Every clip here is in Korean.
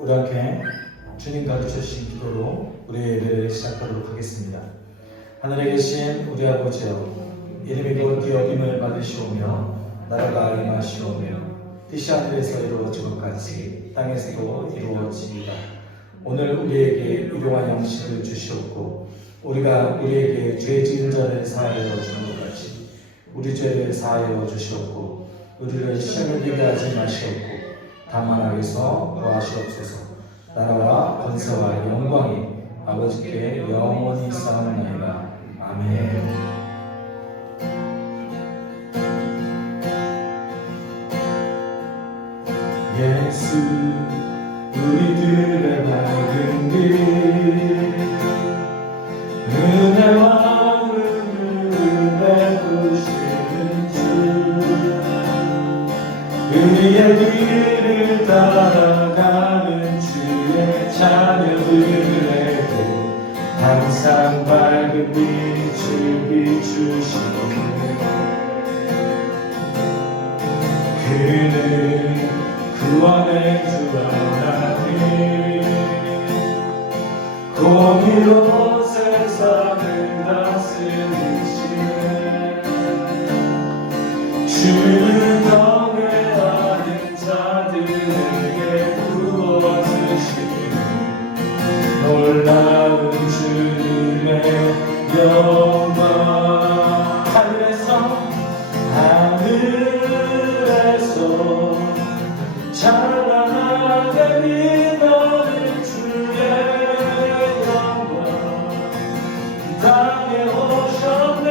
우리 함께 주님 가르쳐주신 기도로 우리의 예배를 시작하도록 하겠습니다. 하늘에 계신 우리 아버지여, 이름이 거룩히 여김을 받으시오며 나라가 임하시오며 뜻이 하늘에서 이루어진 것 같이 땅에서도 이루어지이다. 오늘 우리에게 일용할 양식을 주시옵고 우리가 우리에게 죄 지은 자를 사하여 주는 것 같이 우리 죄를 사하여 주시옵고 우리를 시험에 들게 하지 마시옵고 다만 악에서 구하시옵소서. 나라와 권세와 영광이 아버지께 영원히 쌓여나이다. 아멘. 예수 우리들의 밝은 길, 은혜와 은혜를 베푸시는 주, 우리의 길을 따라가는 주의 자녀들에게 항상 밝은 빛을 비추시네. 그는 구원의 주 하나님, 공의로 세상을 다스리시네. 주를 경외하는 자들에게 부어주시는 놀라운 주님의 영광. 하늘에서 찬란하게 빛나는 주의 영광, 땅에 오셨네.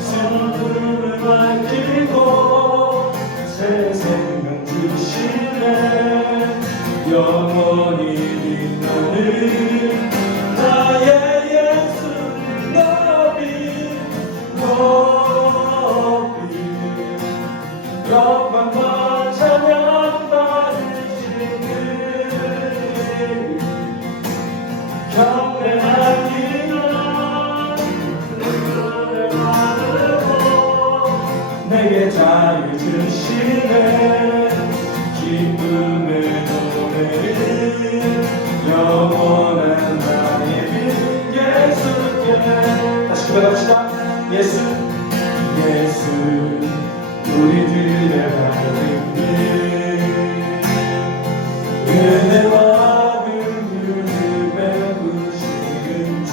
슬픔을 밝히고 새 생명 주시네. 영원히 빛나는 나의 예수님 너비 영광과 찬양 받으시는 경배한 이름 은혜 받으고 내게 자유 주시네. 기쁨의 노래를 영원한 나의 빈 예수께 다시 고백합시다. 예수 우리들의 밝은 길, 은혜와 긍휼을 베푸시는 주,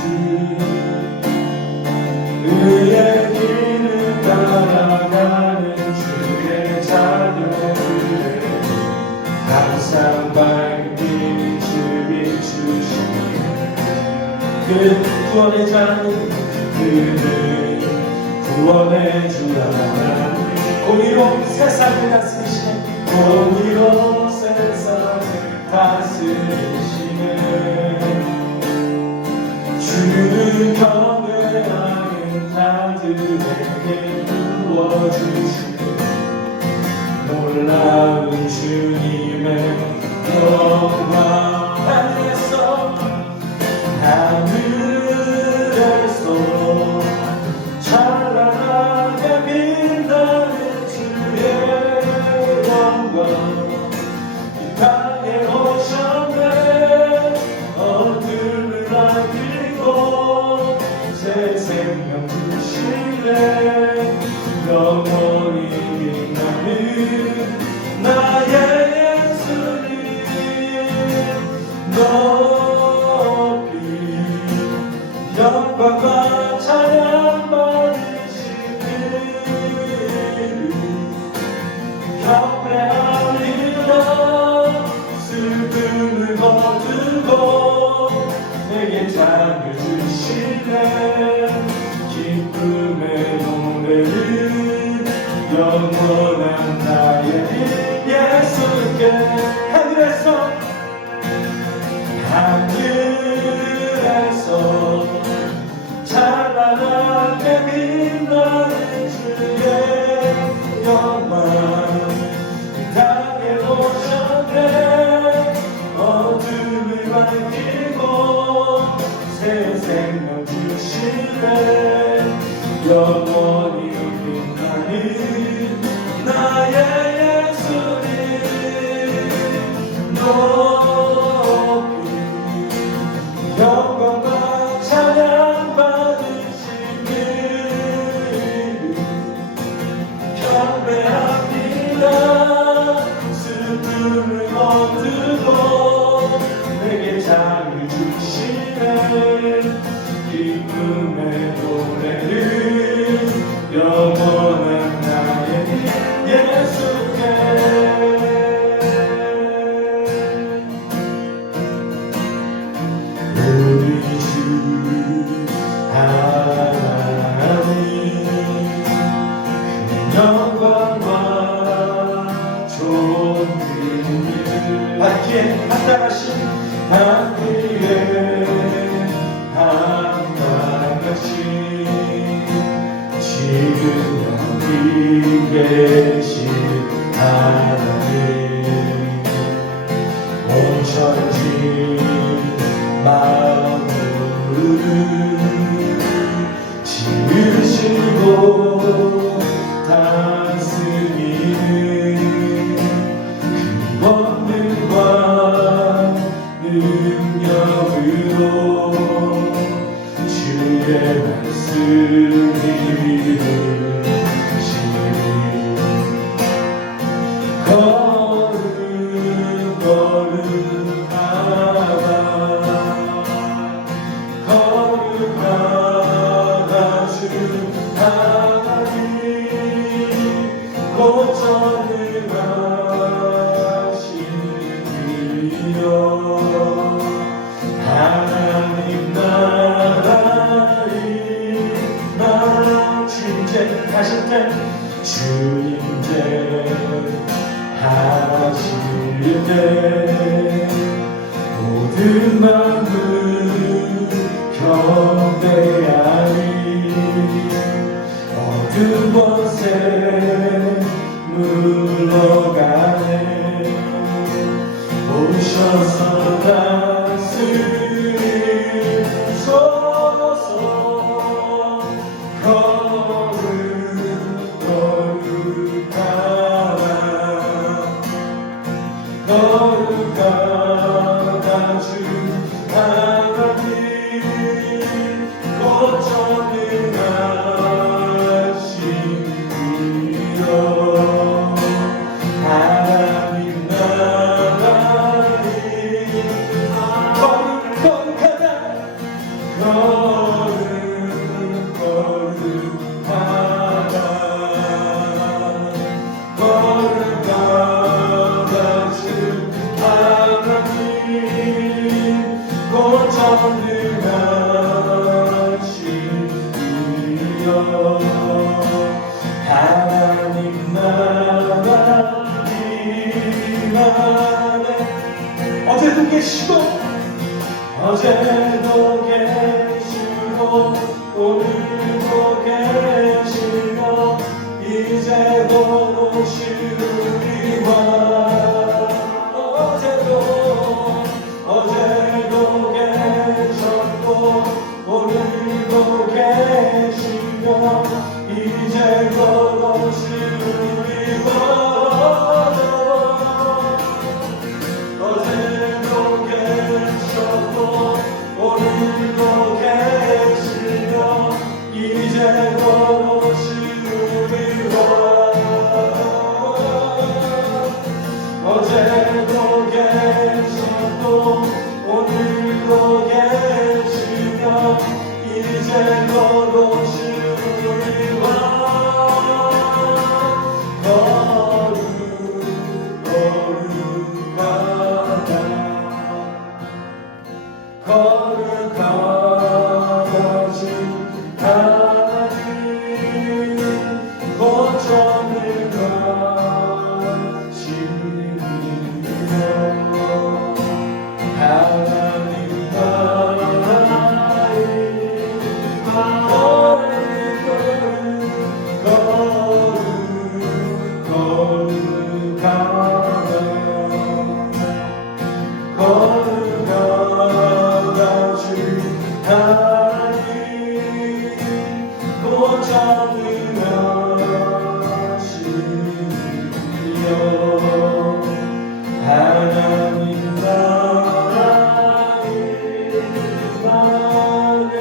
의의 길을 따라가는 주의 자녀들에게 항상 밝은 빛을 비추시네. 그 구원의 자녀, 그는 구원의 주 하나님, 공의로 세상을 다스리시네. 공의로 세상을 다스리시네. 주를 경외하는 자들에게 부어주시네. 놀라운 주님의 영광. 하늘에서 찬란하게 빛나는 주의 영광, 이 땅에 오셨네. 어둠을 밝히고 새 생명 주시네. 영원히 빛나는 나의 예수님 두고 내게 자유 주시네. 기쁨의 노래를 영원한 나의 예수께. 우리 주 하나님 그 영광과 존귀를 받기에 합당하신 받기에 합당하신 지금 여기 계신 하나님, 온 천지 만물을 지으시고 다스리는 그 권능과 능력으로 주의 말씀이 거룩하다 주 하나님, 곧 전능하신 이여. 하나님 나라의 나라 주님제 하실 때 주님제 하실 때 모든 만물 경배하니 어두운 곳에 물러가네. 오셔서 다스리소서. 거룩하다 주 하나님, 곧 전능하신 이여. 하나님 나라의 거룩하다 거룩하다 주 하나님, 곧 전능하신 이여. 하나님 나라의 나라 어제도 계시고 오늘도 계시며 이제도 오실 우리와. 어제도 계셨고 오늘도 계시며 이제도 오실 우리와. 어제도 계셨고 오늘도 계시며 이제도 오실 우리와. 어제도 계셨고 오늘도 계시며 이제도 오실 우리와. 거룩하다 주 하나님, 곧 전능하신 이여. 하나님 나라의 거룩하다 주 하나님, 곧 전능하신 이여. 하나님 나라의 나라의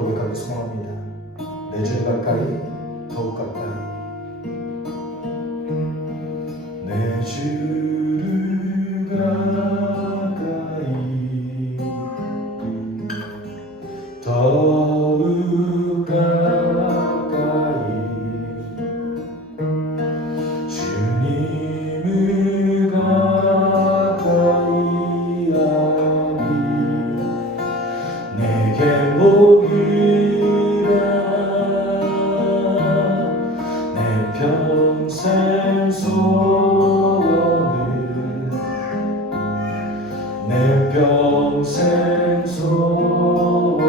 고백하고 소망합니다. 내 주를 가까이, 더욱 가까이. 내 주를 가까이, 더욱 가까이. 주님을 가까이 하니 내게 복이라. 내 평생 소원을, 내 평생 소원이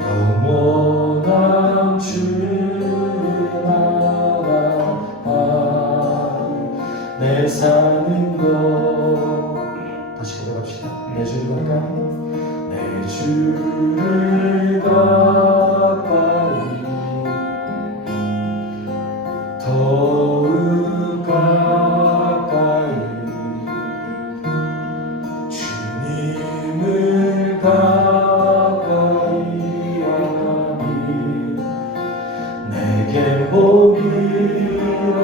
영원한 주의 나라. 내 사는 것 다시 고백합시다. 내 주를 가까이, 내 주를 가까이, 더욱 가까이. 주님을 가까이 하니 내게 복이라.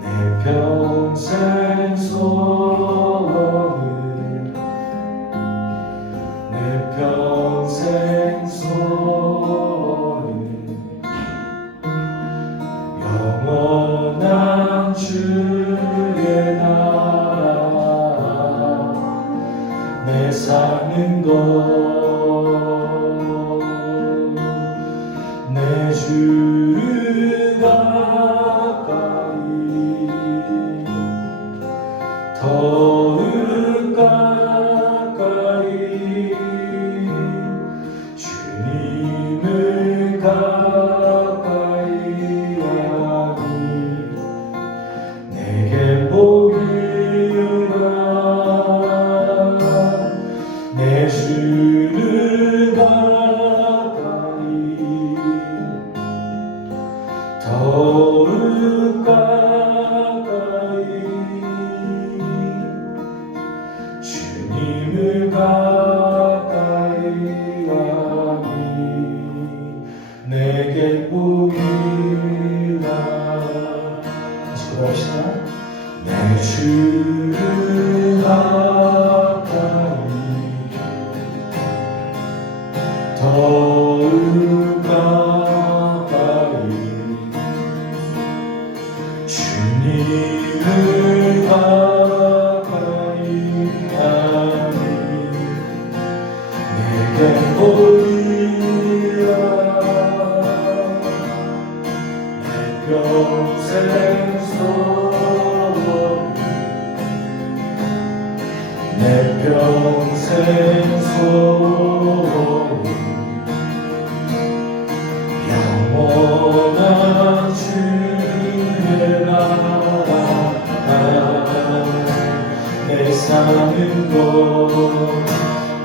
내 평생 소원을, 내 평생 소원을 영원한 주의 나라. 내 사는 것 내 주를 가까이, 더욱 가까이. 주님을 가까이 하니 내게 복이라. 내 주를 가까이, 더욱 가까이. 주님을 가까이 하니 내게 복이라. 다시 고백합시다. 내 주를 가까이, 더욱 가까이. 주님을 가까이 하니 내게 복이라. 내 평생 소원, 내 평생 소원 영원한 주의 나라. 내 사는 곳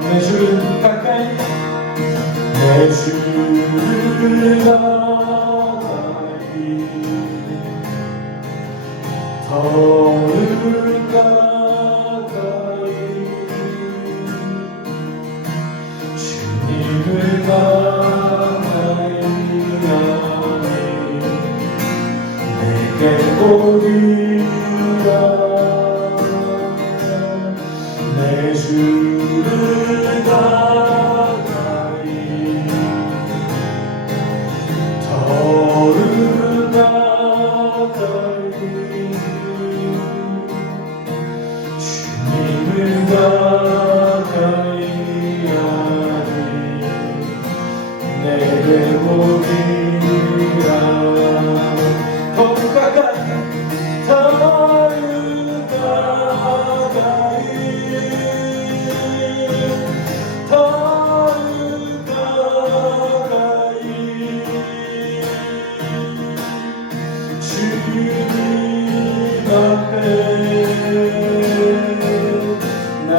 내 주를 가까이, 내 주를 가까이, 더욱 가까이. 주님을 가까이 하니 내게 복이라. 내 주를 가까이, 더욱 가까이. 주님을 가까이 하니 내게 복이라. 더욱 가까이, 더욱 가까이, 더욱 가까이. 주님 앞에 나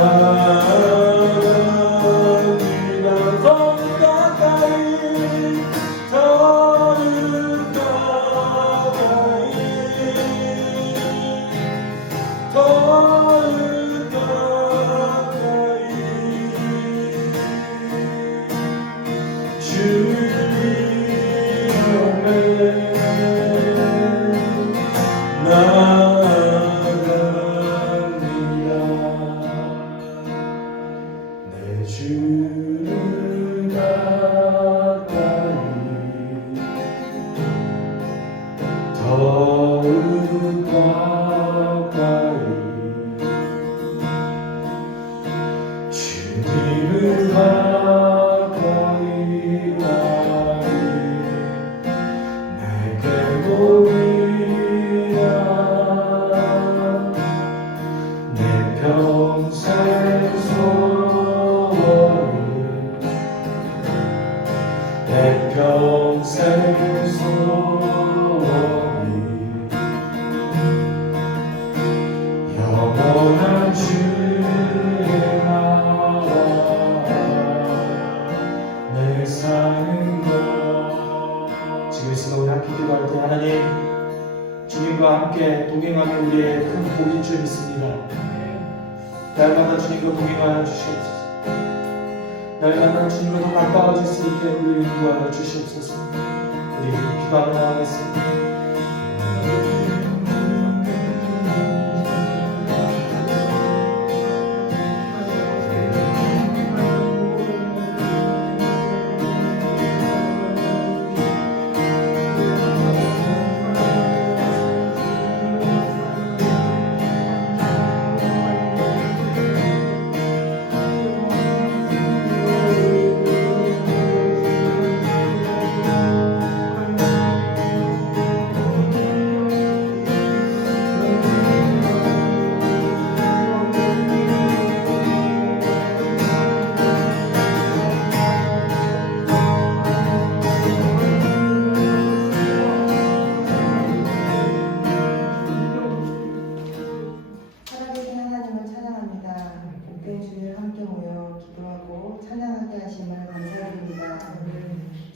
주를 가까이 더욱 가까이 주님을 가까이 가니 내게 복이야 내 평생 소원이 내 평생 소원이 영원한 주의 나라 내 사는 것. 지금 이 순간 우리 함께 기도할 때 하나님 주님과 함께 동행하는 우리의 큰 복인 줄 믿습니다. 날마다 주님과 동행하여 주시옵소서. 날마다 주님과 더 가까워질 수 있게 우리를 인도하여 주시옵소서. 우리 기도하며 나아가겠습니다.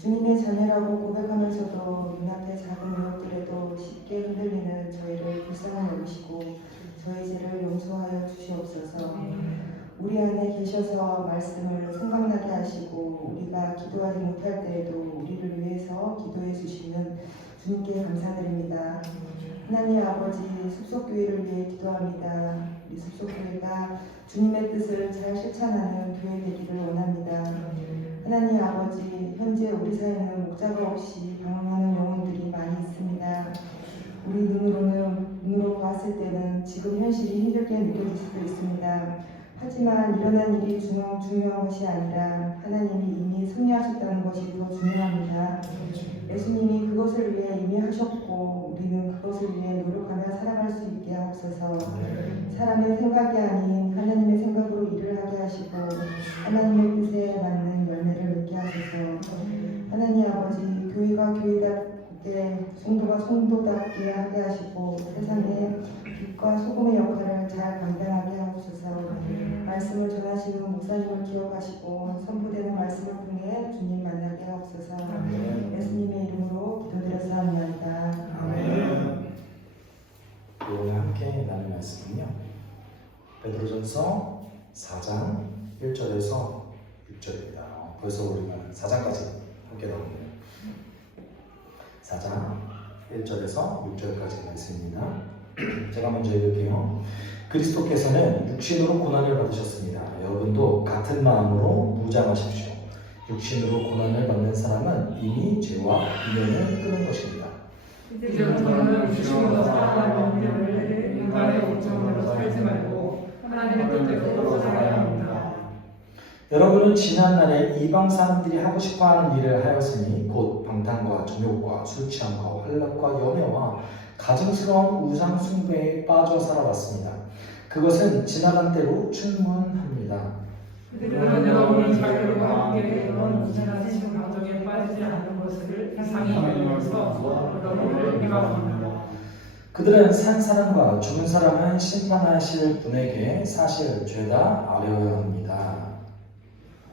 주님의 자녀라고 고백하면서도 눈앞에 작은 유혹들에도 쉽게 흔들리는 저희를 불쌍히 여기시고 저희 죄를 용서하여 주시옵소서. 우리 안에 계셔서 말씀을 생각나게 하시고 우리가 기도하지 못할 때에도 우리를 위해서 기도해 주시는 주님께 감사드립니다. 하나님 아버지, 숲속교회를 위해 기도합니다. 우리 숲속교회가 주님의 뜻을 잘 실천하는 교회 되기를 원합니다. 하나님 아버지, 현재 우리 사회는 목자가 없이 방황하는 영혼들이 많이 있습니다. 우리 눈으로 봤을 때는 지금 현실이 힘들게 느껴질 수도 있습니다. 하지만 일어난 일이 중요한 것이 아니라 하나님이 이미 승리하셨다는 것이 더 중요합니다. 예수님이 그것을 위해 이미 하셨고 우리는 그것을 위해 노력하며 살아갈 수 있게 하옵소서. 사람의 생각이 아닌 하나님의 생각으로 일을 하게 하시고 하나님의 뜻에 맞는 열매를 맺게 하소서. 하나님 아버지, 교회가 교회답게 성도가 성도답게 하게 하시고 세상에 빛과 소금의 역할을 잘 감당하게 하옵소서. 말씀을 전하시는 목사님을 기억하시고 선포되는 말씀을 통해 주님 만나게 하옵소서. 예수님의 이름으로 기도드렸사옵나이다. 아멘. 오늘 함께 나눌 말씀은요, 베드로전서 4장 1절에서 6절입니다. 벌써 우리가 4장까지 함께 나오네요. 4장 1절에서 6절까지 말씀입니다. 제가 먼저 읽을게요. 그리스도께서는 육신으로 고난을 받으셨습니다. 여러분도 같은 마음으로 무장하십시오. 육신으로 고난을 받는 사람은 이미 죄와 인연을 끊은 것입니다. 이제부터는 육신으로 살아가는 영혼을 인간의 옥정으로 살지 말고 하나님의 뜻대로 살아야 합니다. 여러분은 지난날에 이방 사람들이 하고 싶어하는 일을 하였으니 곧 방탕과 정욕과 술 취함과 활락과 연애와 가증스러운 우상 숭배에 빠져 살아왔습니다. 그것은 지나간 때로 충분합니다. 그들은 여러분이 자기들과 함께 그런 무지하신 감정에 빠지지 않는 것을 이상히 여기면서 여러분을 비방합니다. 그들은 산 사람과 죽은 사람을 심판하실 분에게 사실 죄다 아뢰어야 합니다.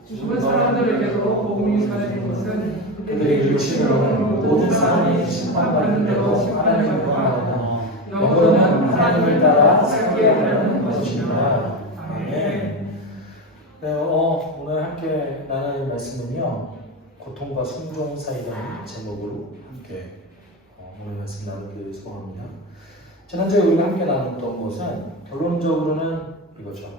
죽은 사람들에게도 복음이 전해진 것은 그들이 육신으로는 모든 사람이 심판받는 대로 하나님을 구하나 영으로는 하나님을 따라 살게 하려는 것입니다. 아멘. 네, 오늘 함께 나눌 말씀은요, 고통과 순종 사이라는 제목으로 함께 오늘 말씀 나누기를 소원합니다. 지난주에 우리가 함께 나눴던 것은 결론적으로는 이거죠.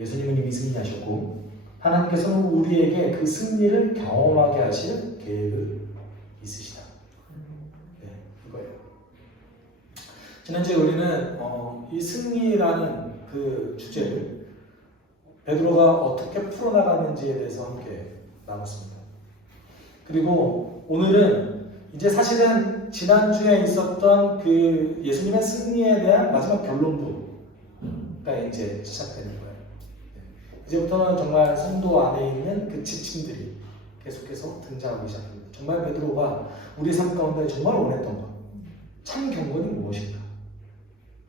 예수님은 이미 승리하셨고 하나님께서는 우리에게 그 승리를 경험하게 하실 계획을 있으시다. 네, 이거예요. 지난주에 우리는 이 승리라는 그 주제를 베드로가 어떻게 풀어나가는지에 대해서 함께 나눴습니다. 그리고 오늘은 이제 사실은 지난주에 있었던 그 예수님의 승리에 대한 마지막 결론부가 이제 시작되는 거예요. 이제부터는 정말 성도 안에 있는 그 지침들이 계속해서 등장하기 시작합니다. 정말 베드로가 우리 삶 가운데 정말 원했던 것, 참 경건이 무엇인가에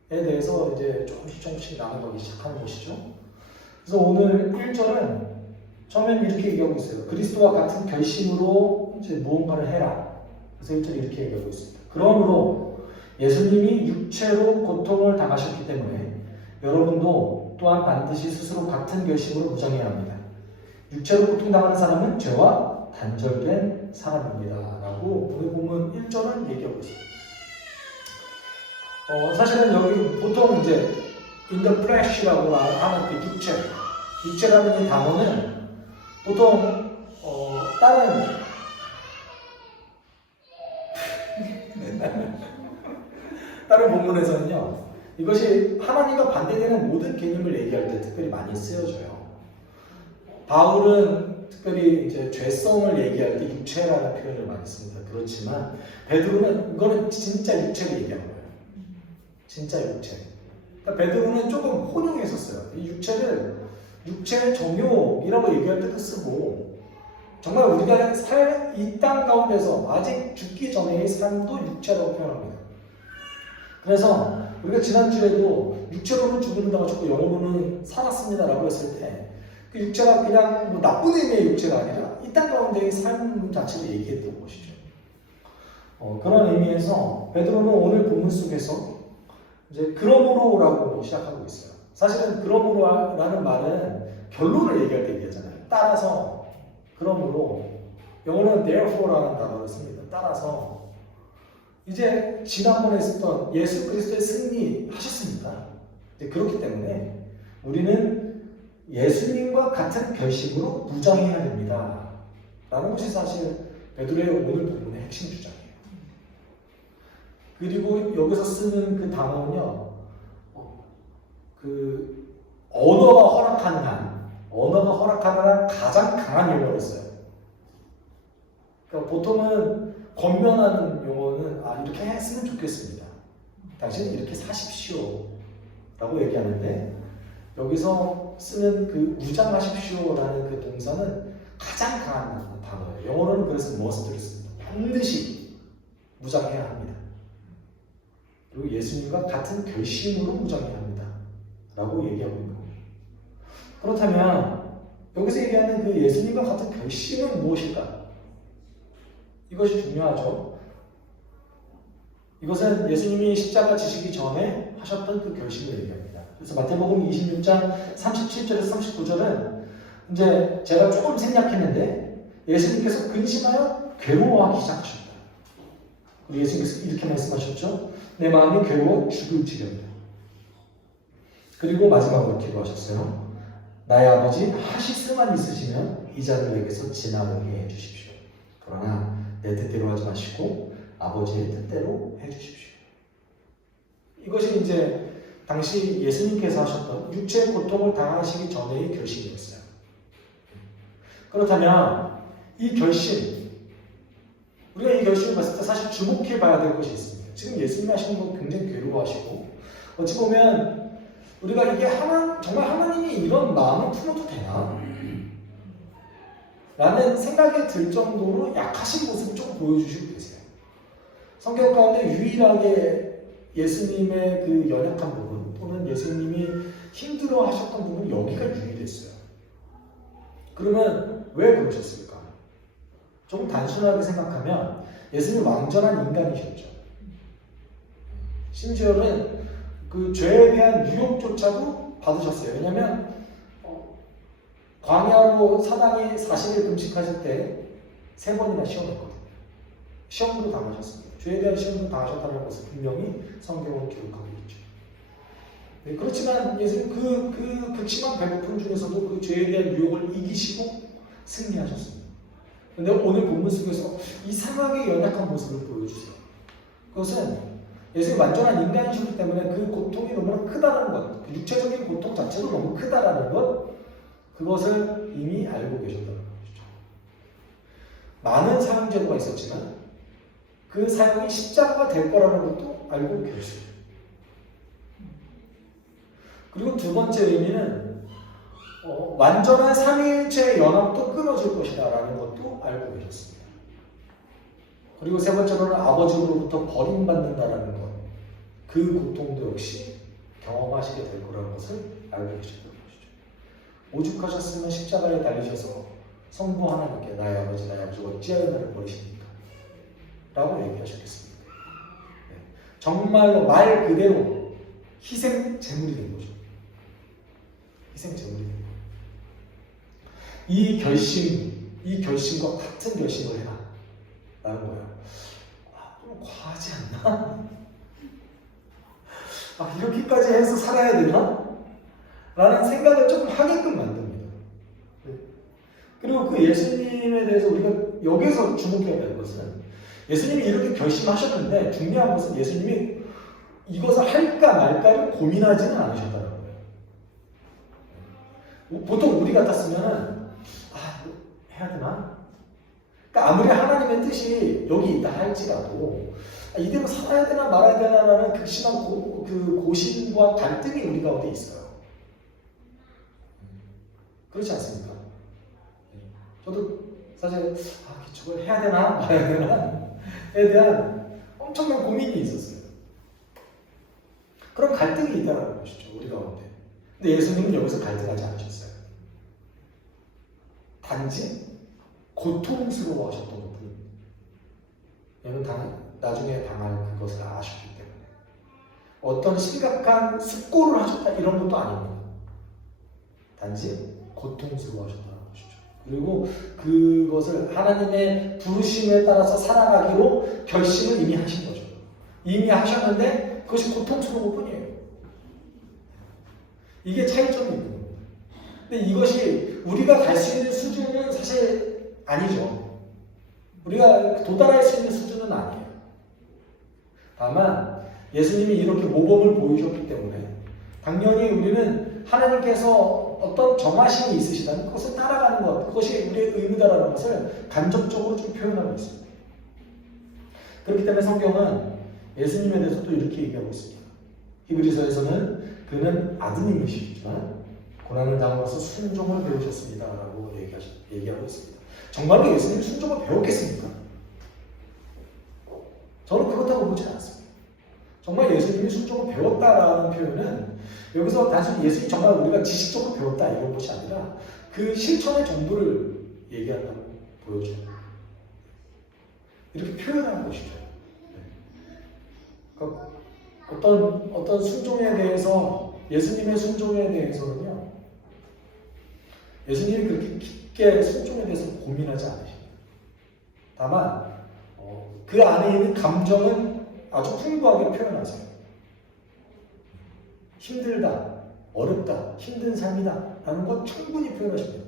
대해서 이제 조금씩 나눠가기 시작하는 것이죠. 그래서 오늘 1절은 처음에는 이렇게 얘기하고 있어요. 그리스도와 같은 결심으로 이제 무언가를 해라. 그래서 1절이 이렇게 얘기하고 있습니다. 그러므로 예수님이 육체로 고통을 당하셨기 때문에 여러분도 또한 반드시 스스로 같은 결심으로 무장해야 합니다. 육체로 고통당하는 사람은 죄와 단절된 사람입니다. 라고 오늘 본문 1절은 얘기하고 있습니다. 사실은 여기 보통 이제 in the flesh라고 하는 그 육체라는 이 단어는 보통 다른 본문에서는요, 이것이 하나님과 반대되는 모든 개념을 얘기할 때 특별히 많이 쓰여져요. 바울은 특별히 이제 죄성을 얘기할 때 육체라는 표현을 많이 씁니다. 그렇지만 베드로는 이거는 진짜 육체를 얘기하는 거예요. 진짜 육체. 그러니까 베드로는 조금 혼용했었어요. 이 육체를 육체의 정욕이라고 얘기할 때도 쓰고, 정말 우리가 이 땅 가운데서 아직 죽기 전의 삶도 육체라고 표현합니다. 그래서 우리가 지난주에도 육체로는 죽는다고 자꾸 영어로는 살았습니다라고 했을 때 그 육체가 그냥 뭐 나쁜 의미의 육체가 아니라 이 땅 가운데의 삶 자체를 얘기했던 것이죠. 그런 의미에서 베드로는 오늘 본문 속에서 이제 그러므로라고 시작하고 있어요. 사실은 그러므로라는 말은 결론을 얘기할 때 얘기하잖아요. 따라서, 그러므로, 영어로는 therefore라는 단어를 씁니다. 따라서 이제 지난번에 있었던 예수 그리스도의 승리 하셨습니다. 그렇기 때문에 우리는 예수님과 같은 결심으로 무장해야 됩니다. 라는 것이 사실 베드로의 오늘 본문의 핵심 주장이에요. 그리고 여기서 쓰는 그 단어는요, 그 언어가 허락하는 한 가장 강한 용어를 써요. 그러니까 보통은 권면하는 용어는 이렇게 했으면 좋겠습니다. 당신은 이렇게 사십시오 라고 얘기하는데, 여기서 쓰는 그 무장하십시오라는 그 동사는 가장 강한 단어예요. 영어로는 그래서 must를 씁니다. 반드시 무장해야 합니다. 그리고 예수님과 같은 결심으로 무장해야 합니다. 라고 얘기하고 있는 거예요. 그렇다면 여기서 얘기하는 그 예수님과 같은 결심은 무엇일까? 이것이 중요하죠. 이것은 예수님이 십자가 지시기 전에 하셨던 그 결심을 얘기합니다. 그래서 마태복음 26장 37절에서 39절은 이제 제가 조금 생략했는데 예수님께서 근심하여 괴로워하기 시작하셨다. 우리 예수님께서 이렇게 말씀하셨죠. 내 마음이 괴로워 죽을 지경이다. 그리고 마지막으로 기도하셨어요. 나의 아버지 하시스만 있으시면 이 잔을 내게서 지나가게 해주십시오. 그러나 내 뜻대로 하지 마시고 아버지의 뜻대로 해주십시오. 이것이 이제 당시 예수님께서 하셨던 육체의 고통을 당하시기 전의 결심이었어요. 그렇다면 이 결심, 우리가 이 결심을 봤을 때 사실 주목해 봐야 될 것이 있습니다. 지금 예수님 하시는 건 굉장히 괴로워하시고, 어찌 보면 우리가 이게 정말 하나님이 이런 마음을 품어도 되나? 라는 생각이 들 정도로 약하신 모습을 조금 보여주시고 계세요. 성경 가운데 유일하게 예수님의 그 연약한 부분, 또는 예수님이 힘들어 하셨던 부분이 여기가 유일했어요. 그러면 왜 그러셨을까? 조금 단순하게 생각하면 예수님 완전한 인간이셨죠. 심지어는 그 죄에 대한 유혹조차도 받으셨어요. 왜냐하면 광야로 사당이 40일 금식하실 때 3번이나 시험했거든요. 시험도 당하셨습니다. 죄에 대한 시험도 당하셨다는 것을 분명히 성경은 기록하고 있죠. 네, 그렇지만 예수님 그 극심한 배고픔 중에서도 그 죄에 대한 유혹을 이기시고 승리하셨습니다. 그런데 오늘 본문 속에서 이상하게 연약한 모습을 보여주세요. 그것은 예수님이 완전한 인간이셨기 때문에 그 고통이 너무나 크다는 것, 그 육체적인 고통 자체도 너무 크다라는 것, 그것을 이미 알고 계셨다는 것이죠. 많은 사형제도가 있었지만 그 사형이 십자가가 될 거라는 것도 알고 계셨어요. 그리고 두 번째 의미는 완전한 삼위일체의 연합도 끊어질 것이다 라는 것도 알고 계셨습니다. 그리고 세 번째로는 아버지로부터 버림받는다라는 것, 그 고통도 역시 경험하시게 될 거라는 것을 알고 계셨던 것이죠. 오죽하셨으면 십자가에 달리셔서 성부 하나님께 나의 아버지 어찌하여 나를 버리십니까? 라고 얘기하셨겠습니까? 네. 정말로 말 그대로 희생 제물이 된 거죠. 희생 제물이 된 거예요. 이 결심과 같은 결심을 해라 라는 거예요. 좀 과하지 않나? 이렇게까지 해서 살아야 되나? 라는 생각을 조금 하게끔 만듭니다. 그리고 그 예수님에 대해서 우리가 여기서 주목해야 될 것은 예수님이 이렇게 결심하셨는데 중요한 것은 예수님이 이것을 할까 말까를 고민하지는 않으셨다는 거예요. 보통 우리 같았으면 해야 되나? 그러니까 아무리 하나님의 뜻이 여기 있다 할지라도 이대로 살아야 되나 말아야 되나라는 극심한 고심과 갈등이 우리 가운데 있어요. 그렇지 않습니까? 저도 사실 저걸 해야 되나 말아야 되나에 대한 엄청난 고민이 있었어요. 그런 갈등이 있다는 것이죠, 우리 가운데. 근데 예수님은 여기서 갈등하지 않으셨어요. 단지 고통스러워 하셨던 것뿐입니다. 왜냐하면 나중에 당할 그것을 아셨기 때문에. 어떤 심각한 숙고를 하셨다 이런 것도 아닙니다. 단지 고통스러워 하셨다는 것이죠. 그리고 그것을 하나님의 부르심에 따라서 살아가기로 결심을 이미 하신 거죠. 이미 하셨는데 그것이 고통스러운 것 뿐이에요. 이게 차이점이 있는 겁니다. 근데 이것이 우리가 갈 수 있는 수준은 사실 아니죠. 우리가 도달할 수 있는 수준은 아니에요. 다만 예수님이 이렇게 모범을 보이셨기 때문에 당연히 우리는 하나님께서 어떤 정하심이 있으시다면 그것을 따라가는 것, 그것이 우리의 의무다라는 것을 간접적으로 좀 표현하고 있습니다. 그렇기 때문에 성경은 예수님에 대해서 또 이렇게 얘기하고 있습니다. 히브리서에서는 그는 아드님이시지만 고난을 당하면서 순종을 배우셨습니다 라고 얘기하고 있습니다. 정말로 예수님이 순종을 배웠겠습니까? 저는 그렇다고 보지 않습니다. 정말 예수님이 순종을 배웠다라는 표현은 여기서 단순히 예수님이 정말 우리가 지식적으로 배웠다 이런 것이 아니라 그 실천의 정도를 얘기한다고 보여줘요. 이렇게 표현하는 것이죠. 그러니까 어떤 순종에 대해서, 예수님의 순종에 대해서는요, 예수님이 그렇게 깊게 순종에 대해서 고민하지 않으십니다. 다만 그 안에 있는 감정은 아주 풍부하게 표현하세요. 힘들다, 어렵다, 힘든 삶이다 라는 것 충분히 표현하십니다.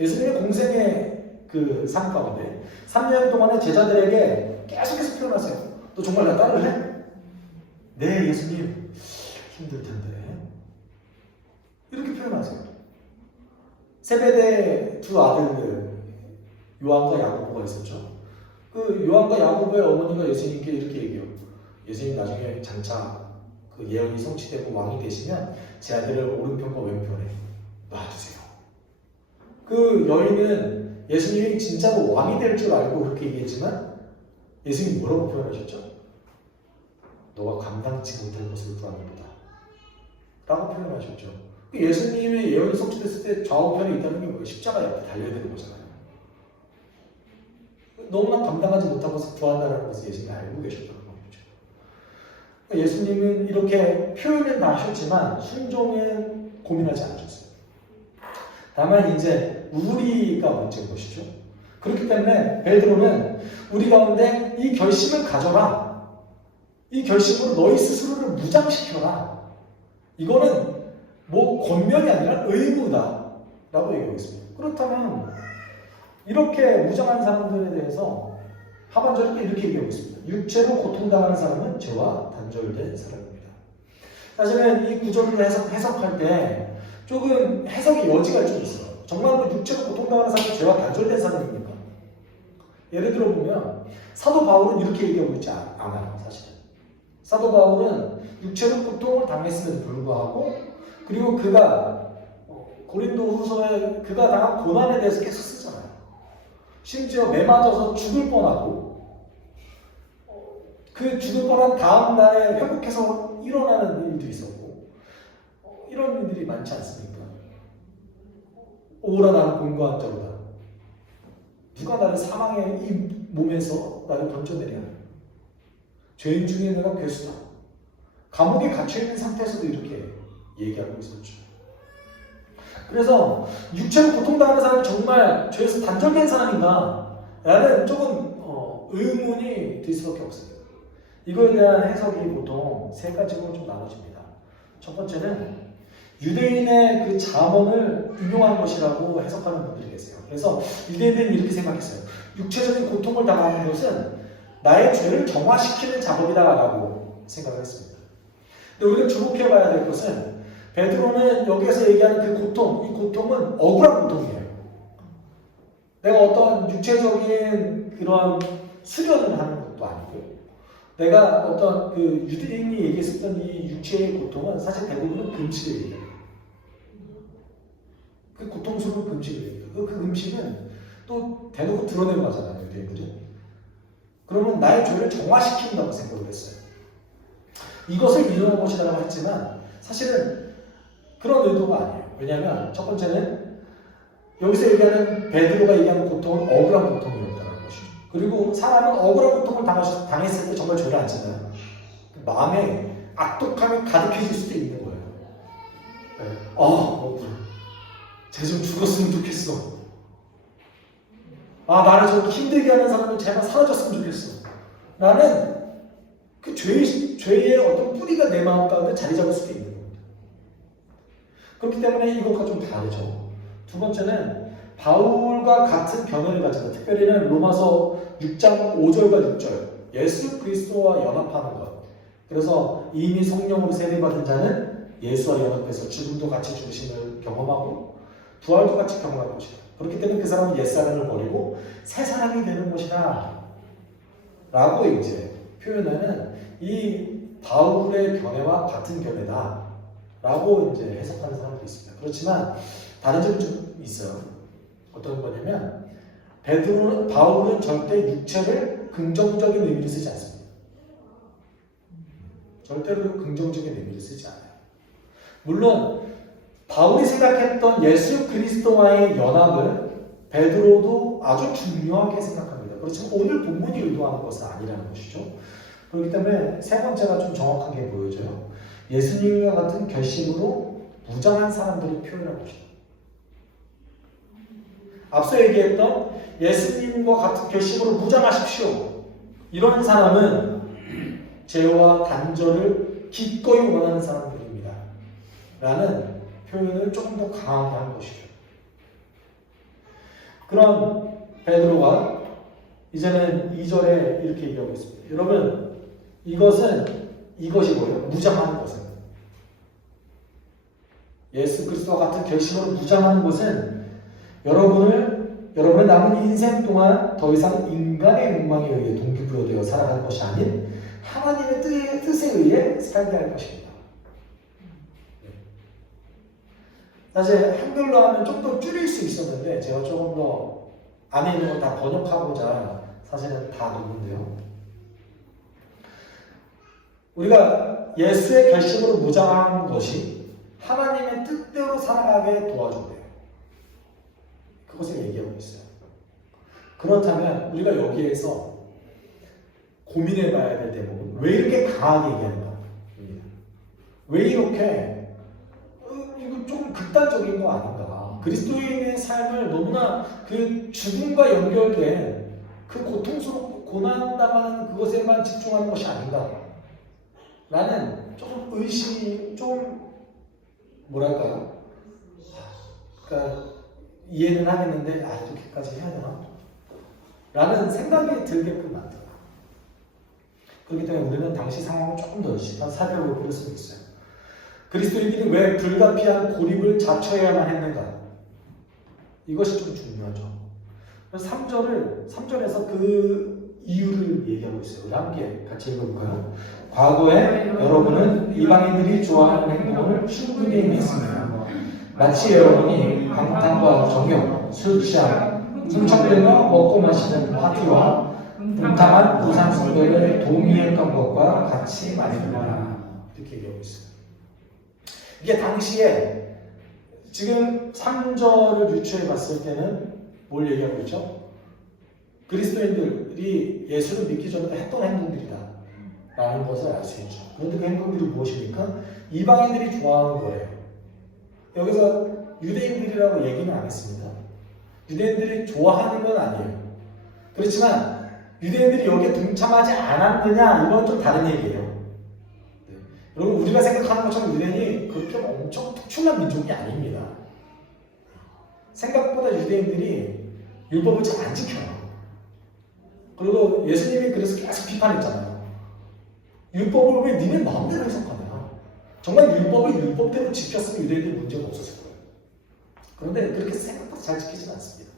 예수님의 공생의 그 삶 가운데 3년 동안의 제자들에게 계속해서 표현하세요. 너 정말 나 따를래? 네, 예수님 힘들 텐데. 이렇게 표현하세요. 세베대 두 아들들 요한과 야고보가 있었죠. 그 요한과 야고보의 어머니가 예수님께 이렇게 얘기해요. 예수님 나중에 장차 그 예언이 성취되고 왕이 되시면 제 아들을 오른편과 왼편에 놔두세요. 그 여인은 예수님이 진짜로 왕이 될 줄 알고 그렇게 얘기했지만 예수님이 뭐라고 표현하셨죠? 너가 감당치 못할 것을 구하는 거다 라고 표현하셨죠. 예수님의 예언이 성취됐을 때 좌우편에 있다는 게 뭐예요? 십자가 옆에 달려야 되는 거잖아요. 너무나 감당하지 못한 것을 구한다는 것을 예수님이 알고 계셨다는 거죠. 예수님은 이렇게 표현은 다 하셨지만 순종은 고민하지 않으셨어요. 다만 이제 우리가 문제인 것이죠. 그렇기 때문에 베드로는 우리 가운데 이 결심을 가져라. 이 결심으로 너희 스스로를 무장시켜라. 이거는 뭐 권면이 아니라 의무다라고 얘기하고 있습니다. 그렇다면 이렇게 무장한 사람들에 대해서 하반절에 이렇게 얘기하고 있습니다. 육체로 고통당하는 사람은 죄와 단절된 사람입니다. 사실은 이 구절을 해석할 때 조금 해석의 여지가 좀 있어요. 정말 뭐 육체로 고통당하는 사람은 죄와 단절된 사람입니까? 예를 들어 보면 사도 바울은 이렇게 얘기하고 있지 않아요. 사실은 사도 바울은 육체로 고통을 당했음에도 불구하고 그리고 그가 고린도 후서에 그가 당한 고난에 대해서 계속 쓰잖아요. 심지어 매 맞아서 죽을 뻔하고 그 죽을 뻔한 다음 날에 회복해서 일어나는 일도 있었고 이런 일들이 많지 않습니까? 오라 나는 공고한 자로다. 누가 나를 사망의 이 몸에서 나를 건져내랴. 죄인 중에 내가 괴수다. 감옥에 갇혀있는 상태에서도 이렇게 얘기하고 있었죠. 그래서 육체로 고통당하는 사람이 정말 죄에서 단절된 사람인가? 라는 조금 의문이 들 수밖에 없습니다. 이거에 대한 해석이 보통 세 가지로 좀 나눠집니다. 첫 번째는 유대인의 그 잠언을 인용한 것이라고 해석하는 분들이 계세요. 그래서 유대인들은 이렇게 생각했어요. 육체적인 고통을 당하는 것은 나의 죄를 정화시키는 작업이다라고 생각을 했습니다. 근데 우리가 주목해봐야 될 것은 베드로는 여기에서 얘기하는 그 고통, 이 고통은 억울한 고통이에요. 내가 어떤 육체적인 그런 수련을 하는 것도 아니고 내가 어떤 그 유대인이 얘기했었던 이 육체의 고통은 사실 대부분은 금식을 얘기해요. 그 고통스러운 금식을 얘기해요. 그 금식은 또 대놓고 드러내고 가잖아요, 유대인들이. 그러면 나의 죄를 정화시킨다고 생각을 했어요. 이것을 이용한 것이라고 했지만 사실은 그런 의도가 아니에요. 왜냐하면 첫 번째는 여기서 얘기하는 베드로가 얘기하는 고통은 억울한 고통이었다는 것이죠. 그리고 사람은 억울한 고통을 당했을 때 정말 죄를 안 짓나요? 마음에 악독함이 가득해질 수도 있는 거예요. 네. 억울해. 쟤 좀 죽었으면 좋겠어. 나를 좀 힘들게 하는 사람은 제발 사라졌으면 좋겠어. 나는 그 죄의 어떤 뿌리가 내 마음 가운데 자리 잡을 수도 있는 겁니다. 그렇기 때문에 이것과 좀 다르죠. 두 번째는 바울과 같은 견해를 가진다. 특별히는 로마서 6장 5절과 6절 예수 그리스도와 연합하는 것. 그래서 이미 성령으로 세례받은 자는 예수와 연합해서 죽음도 같이 죽으심을 경험하고 부활도 같이 경험할 것이다. 그렇기 때문에 그 사람은 옛사람을 버리고 새 사람이 되는 것이다 라고 이제 표현하는 이 바울의 견해와 같은 견해다 라고 이제 해석하는 사람도 있습니다. 그렇지만 다른 점이 좀 있어요. 어떤 거냐면 바울은 절대 육체를 긍정적인 의미로 쓰지 않습니다. 절대로 긍정적인 의미로 쓰지 않아요. 물론 바울이 생각했던 예수 그리스도와의 연합을 베드로도 아주 중요하게 생각합니다. 그렇지만 오늘 본문이 의도하는 것은 아니라는 것이죠. 그렇기 때문에 세 번째가 좀 정확하게 보여져요. 예수님과 같은 결심으로 무장한 사람들을 표현한 것이다. 앞서 얘기했던 예수님과 같은 결심으로 무장하십시오. 이런 사람은 죄와 단절을 기꺼이 원하는 사람들입니다. 라는 표현을 조금 더 강하게 한 것이죠. 그런 베드로가 이제는 2절에 이렇게 얘기하고 있습니다. 여러분, 이것이 뭐예요? 무장하는 것은. 예수 그리스도와 같은 결심으로 무장하는 것은 여러분의 남은 인생 동안 더 이상 인간의 욕망에 의해 동기부여되어 살아가는 것이 아닌 하나님의 뜻에 의해 살게 할 것입니다. 사실 한글로 하면 좀 더 줄일 수 있었는데 제가 조금 더 안에 있는 걸 다 번역하고자 사실은 다 넣었는데요. 우리가 예수의 결심으로 무장한 것이 하나님의 뜻대로 살아가게 도와준대요. 그것을 얘기하고 있어요. 그렇다면 우리가 여기에서 고민해봐야 될 대목은 왜 이렇게 강하게 얘기하는가? 왜 이렇게 이거 좀 극단적인 거 아닌가? 그리스도인의 삶을 너무나 그 죽음과 연결된 그 고통스럽고 고난당하는 그것에만 집중하는 것이 아닌가? 라는 조금 의심이 좀 뭐랄까요? 그러니까 이해는 하겠는데 이렇게까지 해야 되나? 라는 생각이 들게끔 만들어요. 그렇기 때문에 우리는 당시 상황을 조금 더 살펴볼 필요성이 있어요. 그리스도인들이 왜 불가피한 고립을 자처해야만 했는가? 이것이 좀 중요하죠. 그래서 3절에서 그 이유를 얘기하고 있어요. 우리 함께 같이 읽어볼까요? 과거에 여러분은 이방인들이 좋아하는 행동을 충분히 했습니다. 마치 여러분이 방탕과 정욕, 술 취함, 훔쳐들며 먹고 마시는 파티와 음탕한 우상 숭배를 동의했던 것과 같이 말입니다. 이렇게 얘기하고 있어요. 이게 당시에 지금 3절을 유추해 봤을 때는 뭘 얘기하고 있죠? 그리스도인들이 예수를 믿기 전에 했던 행동들이다 라는 것을 알 수 있죠. 그런데 그 행동들이 무엇입니까? 이방인들이 좋아하는 거예요. 여기서 유대인들이라고 얘기는 안 했습니다. 유대인들이 좋아하는 건 아니에요. 그렇지만 유대인들이 여기에 동참하지 않았느냐 이건 좀 다른 얘기예요. 네. 여러분 우리가 생각하는 것처럼 유대인이 그렇게 엄청 특출난 민족이 아닙니다. 생각보다 유대인들이 율법을 잘 안 지켜요. 그리고 예수님이 그래서 계속 비판했잖아요. 율법을 왜 니네 마음대로 해석하냐. 정말 율법을 율법대로 지켰으면 유대인들이 문제가 없었을 거예요. 그런데 그렇게 생각보다 잘 지키지는 않습니다.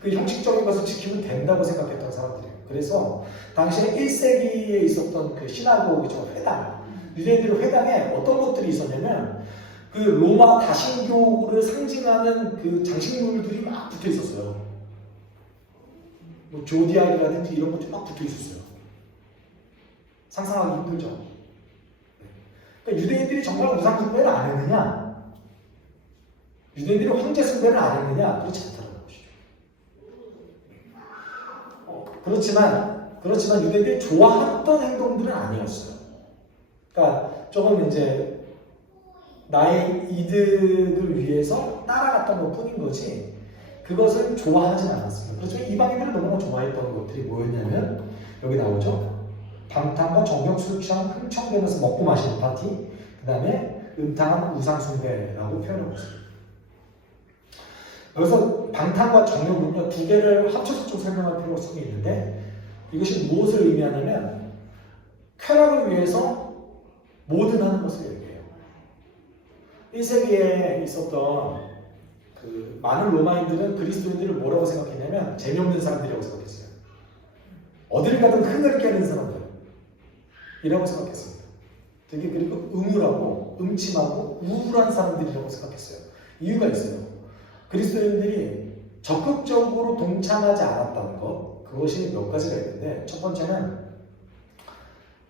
그 형식적인 것을 지키면 된다고 생각했던 사람들이에요. 그래서 당시에 1세기에 있었던 그 시나고그죠, 회당. 유대인들의 회당에 어떤 것들이 있었냐면 그 로마 다신교를 상징하는 그 장식물들이 막 붙어 있었어요. 뭐 조디악이라든지 이런 것들이 막 붙어 있었어요. 상상하기 힘들죠. 그러니까 유대인들이 정말 우상 숭배를 안 했느냐? 유대인들이 황제 숭배를 안 했느냐? 그렇지 않다는 것이죠. 그렇지만 유대인들이 좋아했던 행동들은 아니었어요. 그러니까 조금 이제 나의 이득을 위해서 따라갔던 것 뿐인 거지 그것을 좋아하진 않았습니다. 그렇지만 이방인들은 너무나 좋아했던 것들이 뭐였냐면 여기 나오죠. 방탕과 정욕, 술 취함, 흥청대면서 먹고 마시는 파티, 그 다음에 음탕한 우상 숭배라고 표현하고 있습니다. 여기서 방탕과 정욕은요 두 개를 합쳐서 좀 설명할 필요성이 있는데 이것이 무엇을 의미하냐면 쾌락을 위해서 뭐든 하는 것을 얘기해요. 1세기에 있었던 그 많은 로마인들은 그리스도인들을 뭐라고 생각했냐면 재미없는 사람들이라고 생각했어요. 어딜 가든 흥을 깨는 사람들이라고 생각했습니다. 되게 그리고 음울하고 음침하고 우울한 사람들이라고 생각했어요. 이유가 있어요. 그리스도인들이 적극적으로 동참하지 않았다는 것, 그것이 몇 가지가 있는데 첫 번째는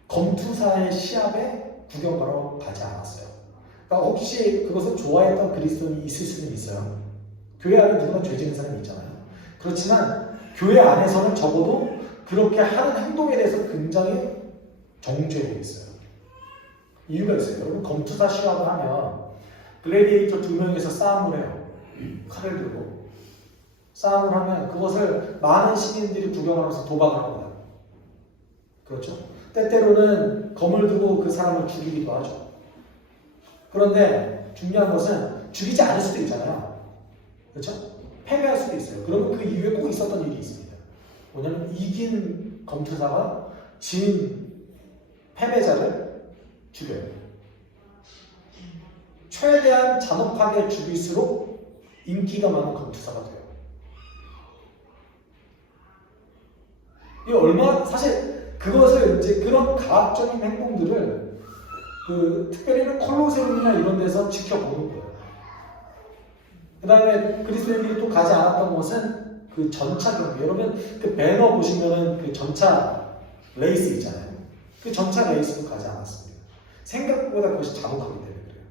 검투사의 시합에 구경 가러 가지 않았어요. 그러니까 혹시 그것을 좋아했던 그리스도인이 있을 수는 있어요. 교회 안에 누구나 죄 지는 사람이 있잖아요. 그렇지만 교회 안에서는 적어도 그렇게 하는 행동에 대해서 굉장히 정죄되어 있어요. 이유가 있어요. 여러분 검투사 시합을 하면 글래디에이터 2명이서 싸움을 해요. 칼을 들고 싸움을 하면 그것을 많은 시민들이 구경하면서 도박을 합니다. 그렇죠? 때때로는 검을 들고 그 사람을 죽이기도 하죠. 그런데 중요한 것은 죽이지 않을 수도 있잖아요. 그렇죠? 패배할 수도 있어요. 그러면 그 이후에 꼭 있었던 일이 있습니다. 뭐냐면 이긴 검투사가 진 패배자를 죽여요. 최대한 잔혹하게 죽일수록 인기가 많은 검투사가 돼요. 이 얼마나 사실 그것을 이제 그런 과학적인 행동들을 특별히는 콜로세움이나 이런 데서 지켜보는 거예요. 그 다음에 그리스도인들이 또 가지 않았던 것은 그 전차 경기. 여러분 그 배너 보시면은 그 전차 레이스 있잖아요. 그 전차 레이스도 가지 않았습니다. 생각보다 그것이 잔혹하기 때문에 그래요.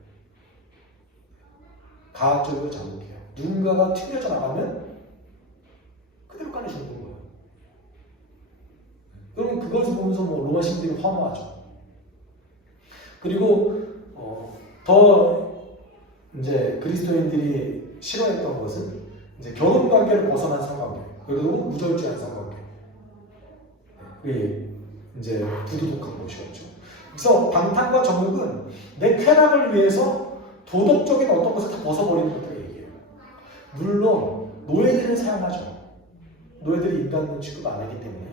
과학적으로 잔혹해요. 누군가가 튕겨져 나가면 그대로 깔리시는 거예요. 그러면 그것을 보면서 뭐 로마 시민들이 화나하죠. 그리고 더 이제 그리스도인들이 싫어했던 것은 이제 결혼 관계를 벗어난 상관계, 그리고 무절제한 상관계. 그게 이제 부도덕한 것이었죠. 그래서 방탕과 정욕은 내 쾌락을 위해서 도덕적인 어떤 것을 다 벗어버리는 것들을 얘기해요. 물론 노예들을 사용하죠. 노예들이 인간 취급 안 하기 때문에.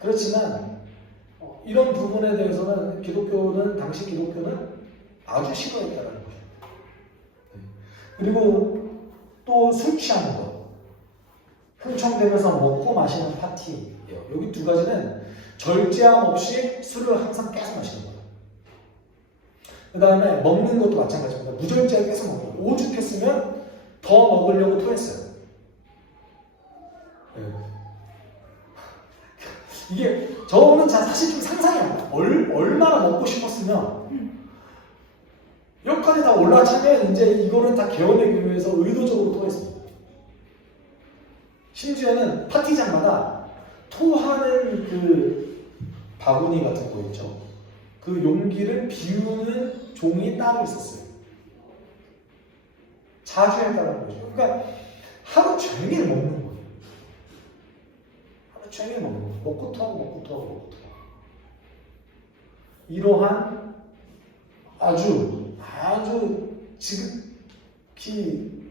그렇지만 이런 부분에 대해서는 당시 기독교는 아주 싫어했다는 거죠. 그리고 또 술 취하는 것, 흥청대면서 먹고 마시는 파티예요. 여기 두 가지는 절제함 없이 술을 항상 계속 마시는 거예요. 그 다음에 먹는 것도 마찬가지입니다. 무절제하게 계속 먹는 거예요. 오죽했으면 더 먹으려고 토했어요. 이게 저는 사실 좀 상상이 안 돼요. 얼마나 먹고 싶었으면 여기까지 다 올라차면 이제 이거는 다 개헌하기 위해서 의도적으로 토했습니다. 심지어는 파티장마다 토하는 그 바구니 같은 거 있죠. 그 용기를 비우는 종이 따로 있었어요. 자주 했다는 거죠. 그러니까 하루 종일 먹는 거예요. 하루 종일 먹는 거예요. 먹고 토하고. 이러한 아주 지극히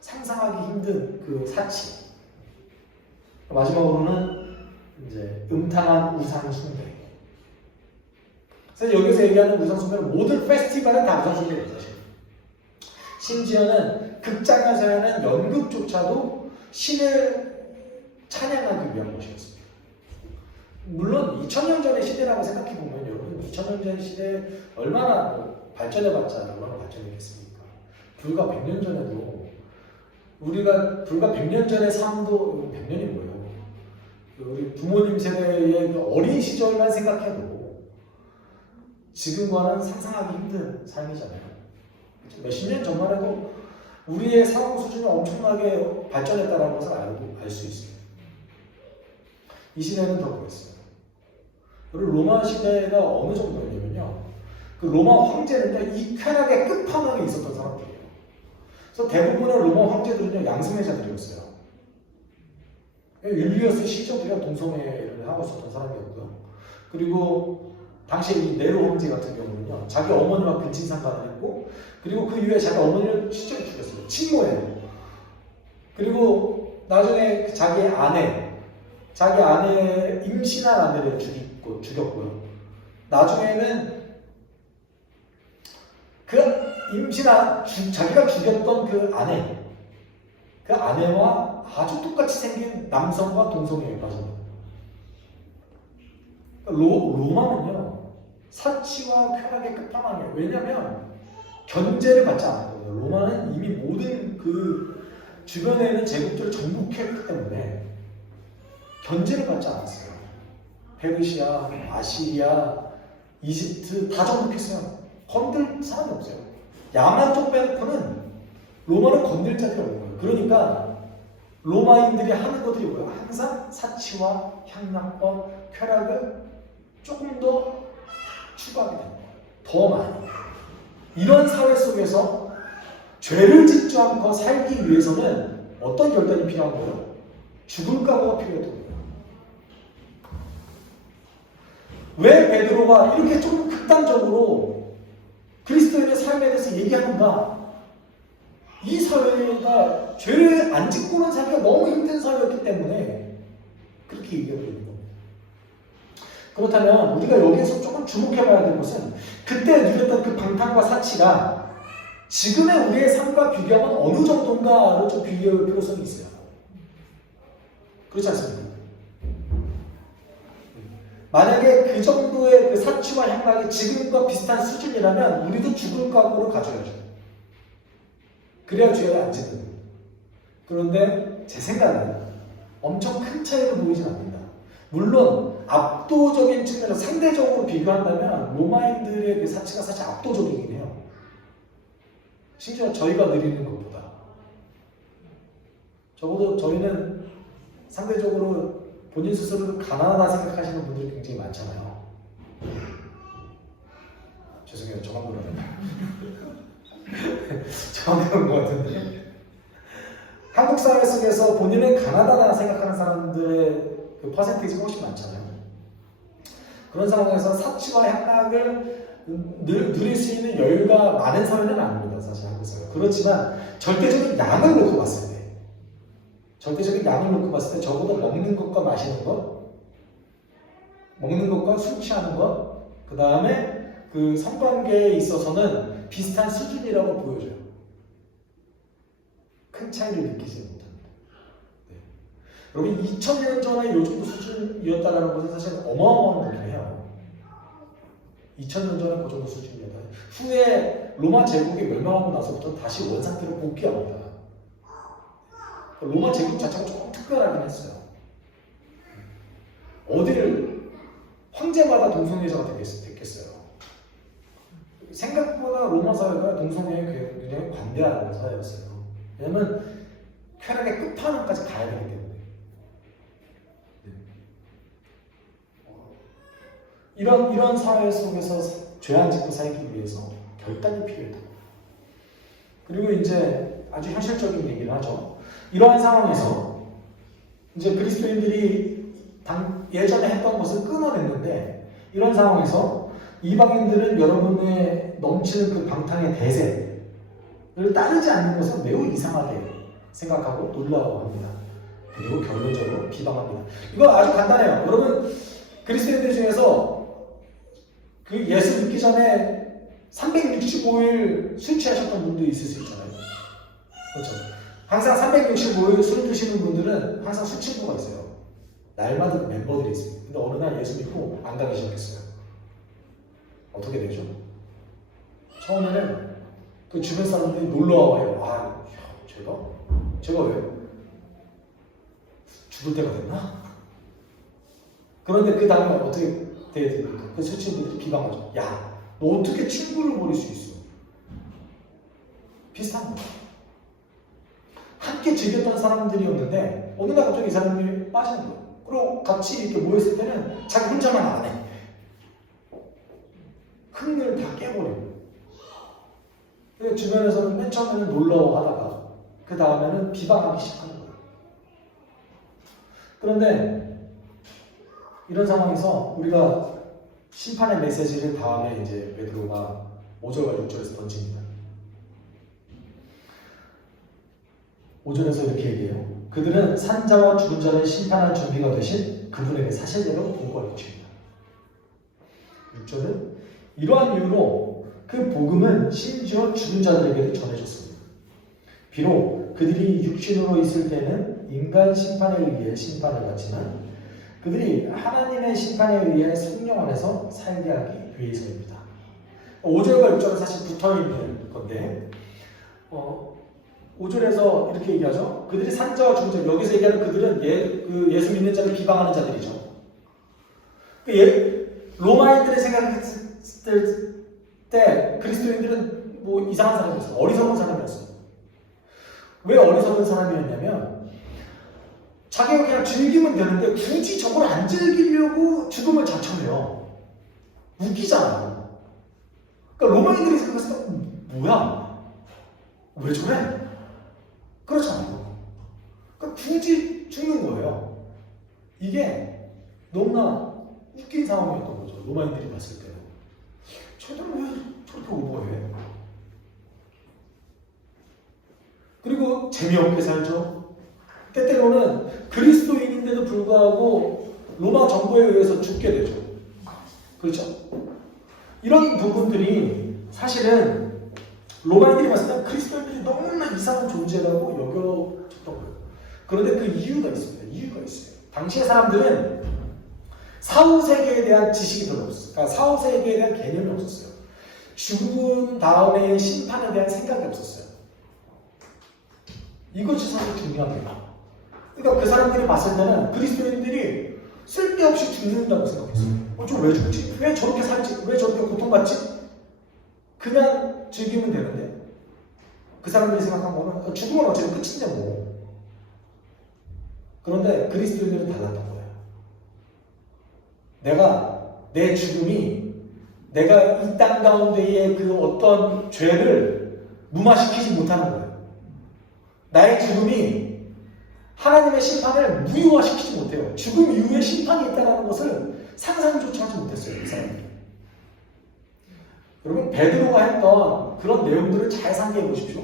상상하기 힘든 그 사치. 마지막으로는 이제 음탕한 우상 숭배. 그래서 여기서 얘기하는 우상 숭배는 모든 페스티벌은 다 우상 숭배예요, 사실. 심지어는 극장에서 하는 연극조차도 신을 찬양하기 위한 것이었습니다. 물론 2000년 전의 시대라고 생각해보면 여러분 2000년 전 시대에 얼마나 발전해봤자 얼마나 발전했겠습니까? 불과 100년 전에도 우리가 불과 100년 전의 삶도 100년이 뭐예요? 우리 부모님 세대의 어린 시절만 생각해도 지금과는 상상하기 힘든 삶이잖아요. 몇십 년 전만 해도 우리의 사고 수준이 엄청나게 발전했다는 것을 알 수 있습니다. 이 시대는 더 그랬어요. 그리고 로마 시대가 어느 정도였냐면요. 그 로마 황제는요, 이 쾌락의 끝판왕에 있었던 사람들이에요. 그래서 대부분의 로마 황제들은요, 양승회자들이었어요. 율리어스 시저도요, 동성애를 하고 있었던 사람이었고요. 그리고 당시 이 네로 황제 같은 경우는요, 자기 어머니와 근친상간을 했고, 그리고 그 이후에 자기 어머니를 실제로 죽였어요. 친모예요. 그리고 나중에 자기 아내 임신한 아내를 죽였고요. 나중에는 그 자기가 죽였던 그 아내와 아주 똑같이 생긴 남성과 동성애에 빠집니다. 로마는요, 사치와 쾌락의 끝판왕이에요. 왜냐하면 견제를 받지 않았거든요. 로마는 이미 모든 그 주변에 있는 제국들을 정복했기 때문에 견제를 받지 않았어요. 페르시아, 아시리아, 이집트 다 정복했어요. 건들 사람이 없어요. 야만 쪽 빼놓고는 로마는 건들 자들이 없는 거예요. 그러니까 로마인들이 하는 것들이 뭐예요? 항상 사치와 향락과 쾌락을 조금 더 추구하게 됩니다. 더 많이. 이런 사회 속에서 죄를 짓지 않고 살기 위해서는 어떤 결단이 필요한 거예요? 죽을 각오가 필요했던 거예요. 왜 베드로가 이렇게 조금 극단적으로 그리스도인의 삶에 대해서 얘기하는가? 이 사회가 죄를 안 짓고는 살기가 너무 힘든 사회였기 때문에 그렇게 얘기하고 있는 겁니다. 그렇다면 우리가 여기에서 조금 주목해봐야 될 것은 그때 누렸던 그 방탕과 사치가 지금의 우리의 삶과 비교하면 어느 정도인가를 좀 비교할 필요성이 있어요. 그렇지 않습니까? 만약에 그 정도의 그 사치와 향락이 지금과 비슷한 수준이라면 우리도 죽을 각오를 가져야죠. 그래야 죄를 안 짓는 거예요. 그런데 제 생각은 엄청 큰 차이를 보이진 않는다. 물론 압도적인 측면에서 상대적으로 비교한다면 로마인들의 그 사치가 사실 압도적이긴 해요. 심지어 저희가 누리는 것보다. 적어도 저희는 상대적으로 본인 스스로를 가난하다 생각하시는 분들이 굉장히 많잖아요. 죄송해요. 저만 그러네요. 저만 그런 것 같은데. 한국 사회 속에서 본인을 가난하다 생각하는 사람들의 그 퍼센테이지가 훨씬 많잖아요. 그런 상황에서 사치와 향락을 누릴 수 있는 여유가 많은 사회는 아닙니다. 사실 한국사회가. 그렇지만 절대적인 양을 놓고 봤을 때 적어도 먹는 것과 마시는 것, 먹는 것과 술 취하는 것, 그 다음에 그 성관계에 있어서는 비슷한 수준이라고 보여줘요. 큰 차이를 느끼지 못합니다. 네. 여러분 2000년 전에 요 정도 수준이었다는 것은 사실 어마어마한 거긴 해요. 2000년 전에 그 정도 수준이었다. 후에 로마 제국이 멸망하고 나서부터 다시 원상태로 복귀합니다. 로마 제국 자체가 조금 특별하긴 했어요. 어디를 황제마다 동성애자가 됐겠어요. 생각보다 로마 사회가 동성애에 굉장히 관대한 사회였어요. 왜냐면 쾌락의 끝판왕까지 가야 되기 때문에. 이런 사회 속에서 죄 안 짓고 살기 위해서 결단이 필요했다. 그리고 이제 아주 현실적인 얘기를 하죠. 이러한 상황에서 이제 그리스도인들이 예전에 했던 것을 끊어냈는데, 이런 상황에서 이방인들은 여러분의 넘치는 그 방탕의 대세를 따르지 않는 것은 매우 이상하게 생각하고 놀라워합니다. 그리고 결론적으로 비방합니다. 이거 아주 간단해요. 여러분 그리스도인들 중에서 그 예수 믿기 전에 365일 술 취하셨던 분도 있을 수 있잖아요. 그렇죠? 항상 365일 술 드시는 분들은 항상 술 친구가 있어요. 날마다 그 멤버들이 있어요. 근데 어느 날 예수 믿고 안 가기 시작했어요. 어떻게 되죠? 처음에는 그 주변 사람들이 놀라워해요. 아, 제가 왜? 죽을 때가 됐나? 그런데 그 다음에 어떻게 돼야 됩니까? 그 술 친구들이 비방하죠. 야, 너 어떻게 친구를 버릴 수 있어? 비슷한 거야. 함께 즐겼던 사람들이었는데 어느 날 갑자기 이 사람들이 빠지는 거예요. 그리고 같이 이렇게 모였을 때는 자기 혼자만 안 해. 흥을 다 깨버려요. 주변에서는 맨 처음에는 놀라워하다가 그 다음에는 비방하기 시작하는 거예요. 그런데 이런 상황에서 우리가 심판의 메시지를 다음에 이제 베드로가 5절과 6절에서 던집니다. 5절에서 이렇게 얘기해요. 그들은 산자와 죽은 자를 심판할 준비가 되신 그분에게 사실대로 보고할 것입니다. 6절은 이러한 이유로 그 복음은 심지어 죽은 자들에게도 전해졌습니다. 비록 그들이 육신으로 있을 때는 인간 심판에 의해 심판을 받지만 그들이 하나님의 심판에 의해 성령 안에서 살게 하기 위해서입니다. 5절과 6절은 사실 붙어있는 건데 5절에서 이렇게 얘기하죠. 그들이 산자와 죽은 자, 여기서 얘기하는 그들은 예수 믿는 자를 비방하는 자들이죠. 로마인들이 생각했을 때 그리스도인들은 뭐 이상한 사람이었어요. 어리석은 사람이었어요. 왜 어리석은 사람이었냐면 자기가 그냥 즐기면 되는데 굳이 저걸 안 즐기려고 죽음을 자청해요. 웃기잖아. 그러니까 로마인들이 생각했을 때 뭐야? 왜 저래? 그렇지 않아요. 그러니까 굳이 죽는 거예요. 이게 너무나 웃긴 상황이었던 거죠. 로마인들이 봤을 때는. 쟤들 왜 저렇게 오버해? 그리고 재미없게 살죠. 때때로는 그리스도인인데도 불구하고 로마 정부에 의해서 죽게 되죠. 그렇죠? 이런 부분들이 사실은 로마인들이 봤을 때 그리스도인들이 너무나 이상한 존재라고 여겨졌던 거예요. 그런데 그 이유가 있습니다. 이유가 있어요. 당시의 사람들은 사후세계에 대한 지식이 별로 없었어요. 그러니까 사후세계에 대한 개념이 없었어요. 죽은 다음에 심판에 대한 생각이 없었어요. 이것이 사실 중요합니다. 그러니까 그 사람들이 봤을 때는 그리스도인들이 쓸데없이 죽는다고 생각했어요. 저 왜 죽지? 왜 저렇게 살지? 왜 저렇게 고통받지? 그냥 즐기면 되는데 그 사람들이 생각한 거는 죽으면 어차피 끝인데 뭐. 그런데 그리스도인들은 달랐던 거예요. 내 죽음이 내가 이 땅 가운데의 그 어떤 죄를 무마시키지 못하는 거예요. 나의 죽음이 하나님의 심판을 무효화시키지 못해요. 죽음 이후에 심판이 있다는 것을 상상조차 하지 못했어요. 이 사람들이. 여러분 베드로가 했던 그런 내용들을 잘 상기해 보십시오.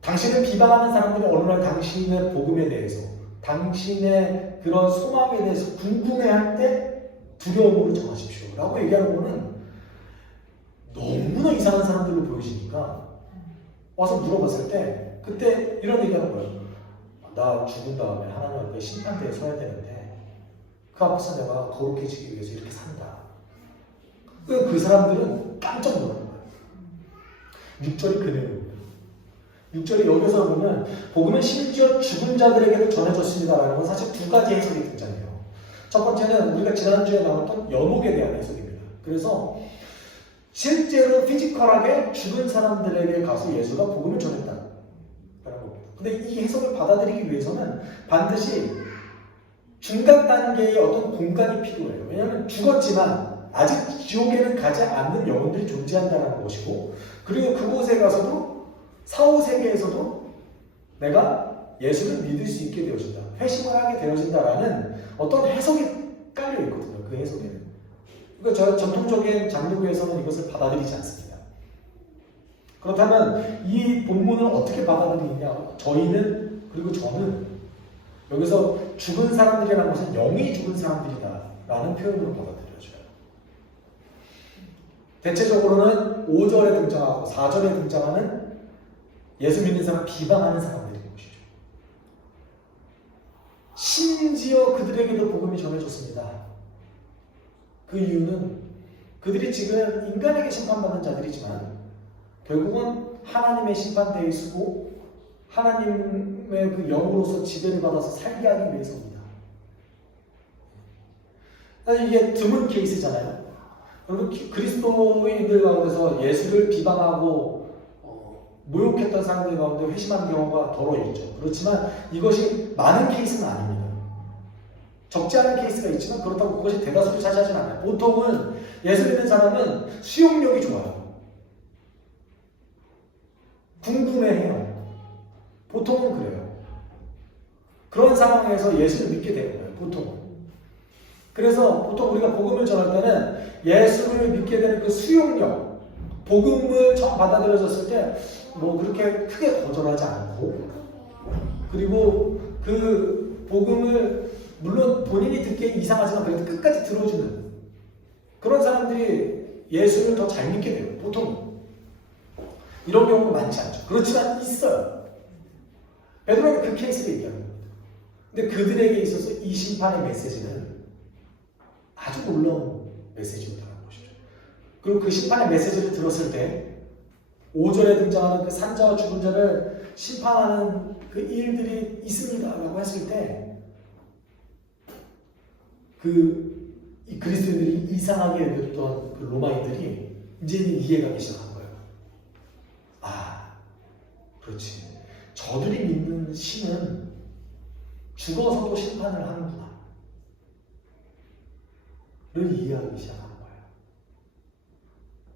당신을 비방하는 사람들이 어느 날 당신의 복음에 대해서, 당신의 그런 소망에 대해서 궁금해할 때 두려움으로 정하십시오 라고 얘기하는 거는 너무나 이상한 사람들로 보이시니까 와서 물어봤을 때 그때 이런 얘기하는 거예요. 나 죽은 다음에 하나님 앞에 심판대에 서야 되는데 그 앞에서 내가 거룩해지기 위해서 이렇게 산다. 그 사람들은 깜짝 놀라는 거예요. 6절이 그 내용입니다. 6절이 여기서 보면 복음은 심지어 죽은 자들에게도 전해졌습니다라는 건 사실 두 가지 해석이 등장해요. 첫 번째는 우리가 지난주에 나눴던 연옥에 대한 해석입니다. 그래서 실제로 피지컬하게 죽은 사람들에게 가서 예수가 복음을 전했다라는 겁니다. 근데 이 해석을 받아들이기 위해서는 반드시 중간 단계의 어떤 공간이 필요해요. 왜냐하면 죽었지만 아직 지옥에는 가지 않는 영혼들이 존재한다는 것이고, 그리고 그곳에 가서도 사후세계에서도 내가 예수를 믿을 수 있게 되어진다, 회심을 하게 되어진다라는 어떤 해석이 깔려 있거든요. 그 해석에는. 그러니까 전통적인 장로교에서는 이것을 받아들이지 않습니다. 그렇다면 이 본문을 어떻게 받아들이냐? 저희는, 그리고 저는 여기서 죽은 사람들이라는 것은 영이 죽은 사람들이다라는 표현으로 받아들여져요. 대체적으로는 5절에 등장하고 4절에 등장하는 예수 믿는 사람 비방하는 사람들인 것이죠. 심지어 그들에게도 복음이 전해졌습니다. 그 이유는 그들이 지금 인간에게 심판받는 자들이지만 결국은 하나님의 심판대에 있고 하나님의 그 영으로서 지배를 받아서 살게 하기 위해서입니다. 사실 이게 드문 케이스잖아요. 여러분 그리스도인들 가운데서 예수를 비방하고 모욕했던 사람들 가운데 회심하는 경우가 더러 있죠. 그렇지만 이것이 많은 케이스는 아닙니다. 적지 않은 케이스가 있지만 그렇다고 그것이 대다수를 차지하진 않아요. 보통은 예수 믿는 사람은 수용력이 좋아요. 궁금해해요. 보통은 그래요. 그런 상황에서 예수를 믿게 되는 거예요. 보통은. 그래서 보통 우리가 복음을 전할 때는 예수를 믿게 되는 그 수용력, 복음을 처음 받아들여졌을 때 뭐 그렇게 크게 거절하지 않고, 그리고 그 복음을 물론 본인이 듣기에 이상하지만 그래도 끝까지 들어주는 그런 사람들이 예수를 더 잘 믿게 돼요. 보통 이런 경우가 많지 않죠. 그렇지만 있어요. 베드로는 그 케이스를 얘기하는 겁니다. 근데 그들에게 있어서 이 심판의 메시지는 아주 놀라운 메시지였다는 것이죠. 그리고 그 심판의 메시지를 들었을 때 5절에 등장하는 그 산자와 죽은 자를 심판하는 그 일들이 있습니다라고 했을 때 이 그리스도인들이 이상하게 여겼던 그 로마인들이 이제는 이해가기 시작한 거예요. 아, 그렇지. 저들이 믿는 신은 죽어서도 심판을 하는구나. 를 이해하기 시작하는 거예요.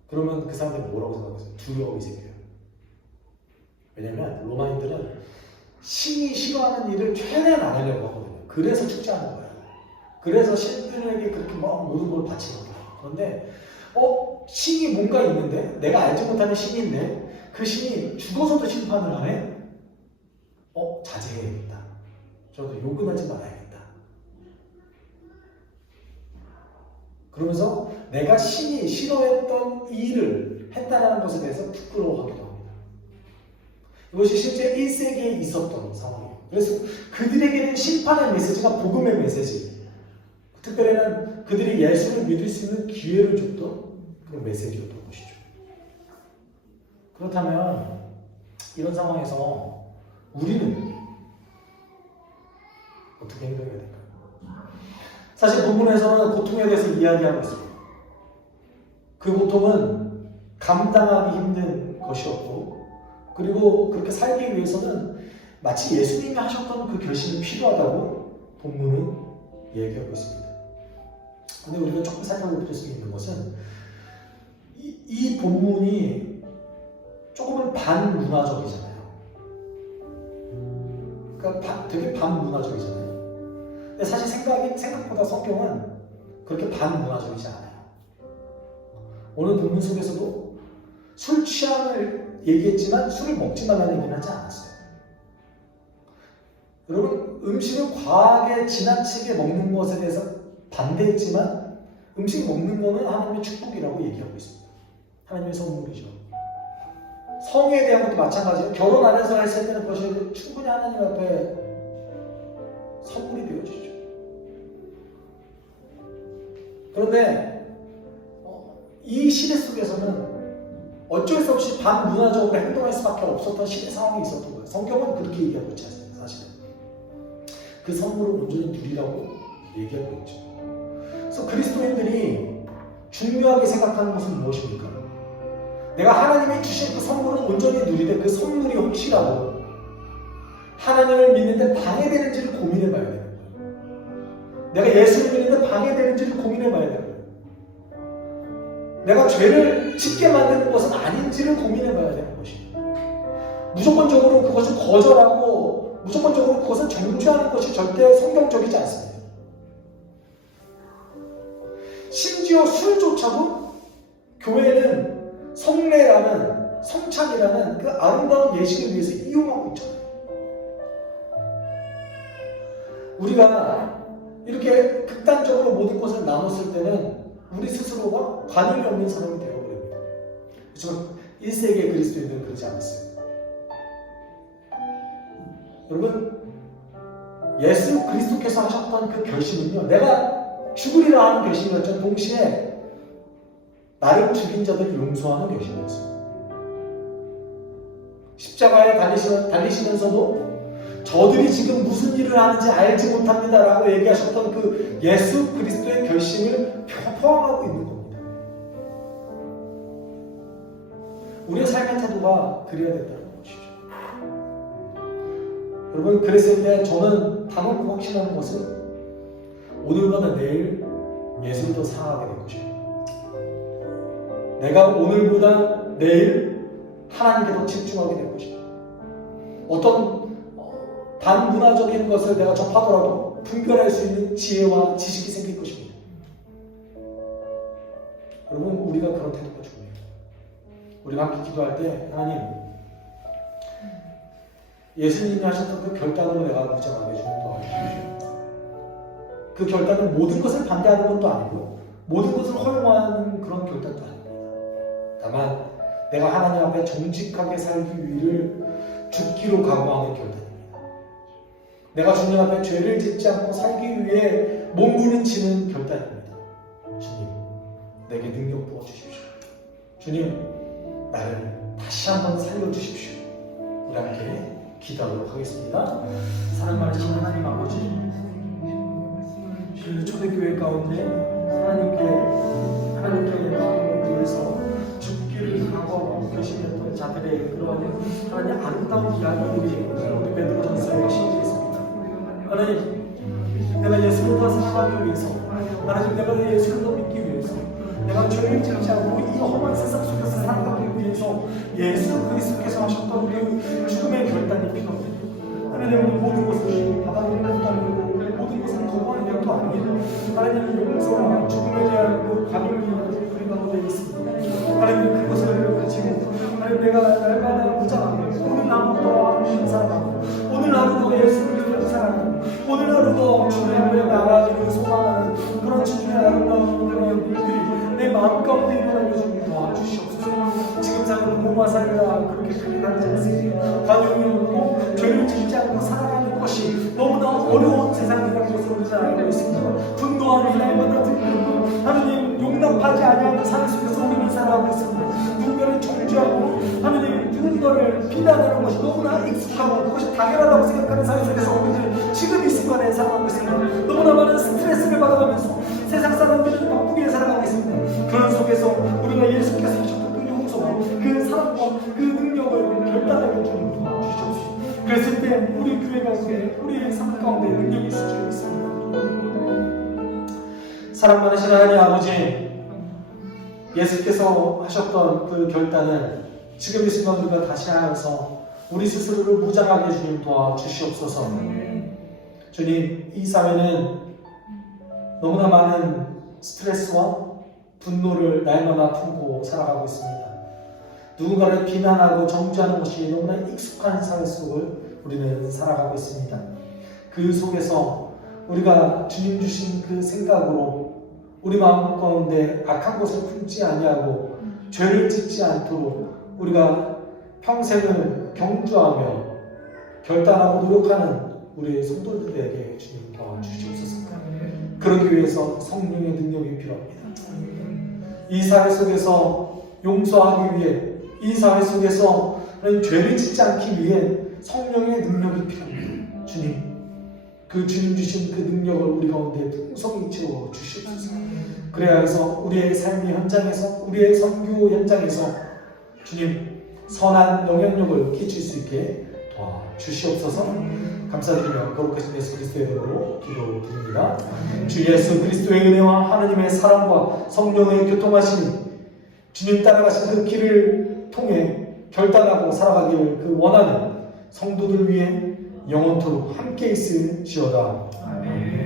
그러면 그 사람들이 뭐라고 생각했어요? 두려움이 생겨요. 왜냐면 로마인들은 신이 싫어하는 일을 최대한 안 하려고 하거든요. 그래서 축제하는 거예요. 그래서 신들에게 그렇게 막 모든 걸 바치는 거예요. 그런데 신이 뭔가 있는데, 내가 알지 못하는 신인데 그 신이 죽어서도 심판을 하네? 자제해야겠다. 저도 욕은 하지 말아야겠다. 그러면서 내가 신이 싫어했던 일을 했다는 것에 대해서 부끄러워하기도 합니다. 이것이 실제 1세기에 있었던 상황이에요. 그래서 그들에게는 심판의 메시지가 복음의 메시지, 특별히는 그들이 예수를 믿을 수 있는 기회를 줬던 그런 메시지였던 것이죠. 그렇다면 이런 상황에서 우리는 어떻게 행동해야 될까요? 사실 본문에서는 고통에 대해서 이야기하고 있습니다. 그 고통은 감당하기 힘든 것이었고, 그리고 그렇게 살기 위해서는 마치 예수님이 하셨던 그 결심이 필요하다고 본문은 얘기하고 있습니다. 근데 우리가 조금 살펴볼 수 있는 것은 이 본문이 조금은 반문화적이잖아요. 그러니까 되게 반문화적이잖아요. 근데 사실 생각보다 성경은 그렇게 반문화적이지 않아요. 오늘 본문 속에서도 술 취함을 얘기했지만 술을 먹지 말라는 얘기는 하지 않았어요. 여러분, 음식을 과하게 지나치게 먹는 것에 대해서 반대했지만 음식 먹는 거는 하나님의 축복이라고 얘기하고 있습니다. 하나님의 선물이죠. 성에 대한 것도 마찬가지예요. 결혼 안에서 했을 때는 그것이 충분히 하나님 앞에 선물이 되어지죠. 그런데 이 시대 속에서는 어쩔 수 없이 반문화적으로 행동할 수밖에 없었던 시대 상황이 있었던 거예요. 성경은 그렇게 얘기하고 있지 않습니다. 사실은 그 선물을 온전히 누리라고 얘기하고 있죠. 그래서 그리스도인들이 중요하게 생각하는 것은 무엇입니까? 내가 하나님이 주신 그 선물은 온전히 누리되 그 선물이 혹시라도 하나님을 믿는데 방해되는지를 고민해봐야 되는 거예요. 내가 예수를 믿는데 방해되는지를 고민해봐야 되는 거예요. 내가 죄를 짓게 만드는 것은 아닌지를 고민해봐야 되는 것이에요. 무조건적으로 그것을 거절하고 무조건적으로 그것을 정죄하는 것이 절대 성경적이지 않습니다. 심지어 술조차도 교회는 성례라는 성찬이라는 그 아름다운 예식을 위해서 이용하고 있잖아요. 우리가 이렇게 극단적으로 모든 것을 나눴을 때는 우리 스스로가 관심이 없는 사람이 되어버립니다. 그렇지만 1세기의 그리스도인들은 그러지 않았어요. 여러분, 예수 그리스도께서 하셨던 그 결심은요, 내가 죽으리라 하는 결심이었죠. 동시에 나를 죽인 자들을 용서하는 결심이었어요. 십자가에 달리시면서도 저들이 지금 무슨 일을 하는지 알지 못합니다라고 얘기하셨던 그 예수 그리스도의 결심을 포함하고 있는 겁니다. 우리의 삶의 태도가 그래야 된다는 것이죠. 여러분, 그랬을 때 저는 단언코 확신하는 것은 오늘보다 내일 예수를 더 사랑하게 될 것입니다. 내가 오늘보다 내일 하나님께 더 집중하게 될 것입니다. 어떤 반문화적인 것을 내가 접하더라도 분별할 수 있는 지혜와 지식이 생길 것입니다. 여러분, 우리가 그런 태도가 중요해요. 우리가 함께 기도할 때 하나님, 예수님이 하셨던 그 결단으로 내가 무장하게 해주는 도와주십시오. 그 결단은 모든 것을 반대하는 것도 아니고 모든 것을 허용하는 그런 결단도 아닙니다. 다만 내가 하나님 앞에 정직하게 살기 위를 죽기로 각오하는 결단입니다. 내가 주님 앞에 죄를 짓지 않고 살기 위해 몸부림치는 결단입니다. 주님, 내게 능력 부어주십시오. 주님, 나를 다시 한번 살려주십시오. 우리 함께 기도하도록 하겠습니다. 사랑 많으신 하나님 아버지, 그 초대교회 가운데 하나님께 나오기 위해서 죽기를 각오하고 계시던 자들의 그러한 하나님 아름다운 이야기들이 우리 베드로전서에 실려 있습니다. 하나님, 내가 예수를 더 사랑하기 위해서, 하나님, 내가 예수를 더 믿기 위해서, 내가 죄를 짓지 않고 이 험한 세상 속에서 살아가기 위해서 예수 그리스도께서 하셨던 그 죽음의 결단이 필요합니다. 하나님, 모든 것을 받아들이는 것도 아니고 모든 것을 거부하는 것도 아니고 하나님의 용서와 죽음에 대한 그 관용이 우리 가운데 있습니다. 하나님, 그것을 가지고 하나님, 내가 날마다 무장하게 오늘 하루도 하나님을 사랑하고 오늘 하루도 예수 그리스도를 사랑하고 오늘 하루도 주님 앞에 나가기를 소망하는 그런 주님의 아름다운 그런 일들이 내 마음 가운데 일어나게 좀 도와주시옵소서. 지금 사는 몸과 살과 그렇게 크게 다르지 않습니다. 가족이 없고 죄를 짓지 않고 살아가는 것이 너무나 어려운 세상이라는 것을 우리 잘 알고 있습니다. 분노하는 날마다 들고 하나님, 용납하지 아니하는 삶 속에서 우리는 살아가고 있습니다. 누군가를 정죄하고 하나님, 누군가를 비난하는 것이 너무나 익숙하고 그것이 당연하다고 생각하는 삶 속에서 우리는 지금 이 순간에 살아가고 있습니다. 너무나 많은 스트레스를 받아가면서 세상 사람들은 바쁘게 살아가고 있습니다. 그런 속에서 우리가 예수께서 하셨던 그 용서와 그 사랑과 그 능력을 결단하게 좀 도와주시옵소서. 그랬을 때 우리 교회 가운데, 우리의 삶 가운데 능력이 있을 줄 믿습니다. 사랑 많으신 하나님 아버지, 예수께서 하셨던 그 결단을 지금 이 순간 우리가 다시 하여서 우리 스스로를 무장하게 주님 도와주시옵소서. 주님, 이 사회는 너무나 많은 스트레스와 분노를 날마다 품고 살아가고 있습니다. 누군가를 비난하고 정죄하는 것이 너무나 익숙한 사회 속을 우리는 살아가고 있습니다. 그 속에서 우리가 주님 주신 그 생각으로 우리 마음 가운데 악한 것을 품지 아니하고 죄를 짓지 않도록 우리가 평생을 경주하며 결단하고 노력하는 우리 성도들에게 주님 도와주시옵소서. 그러기 위해서 성령의 능력이 필요합니다. 이 사회 속에서 용서하기 위해, 이 사회 속에서 죄를 짓지 않기 위해 성령의 능력이 필요합니다. 주님, 그 주님 주신 그 능력을 우리 가운데 풍성히 채워 주시옵소서. 그래야 해서 우리의 삶의 현장에서, 우리의 선교 현장에서 주님 선한 영향력을 끼칠 수 있게 도와주시옵소서. 감사드리며 거룩하신 예수 그리스도의 이름으로 기도드립니다. 주 예수 그리스도의 은혜와 하나님의 사랑과 성령의 교통하심이 주님 따라가신 그 길을 통해 결단하고 살아가기를 그 원하는 성도들 위해 영원토록 함께 있을지어다. 아멘.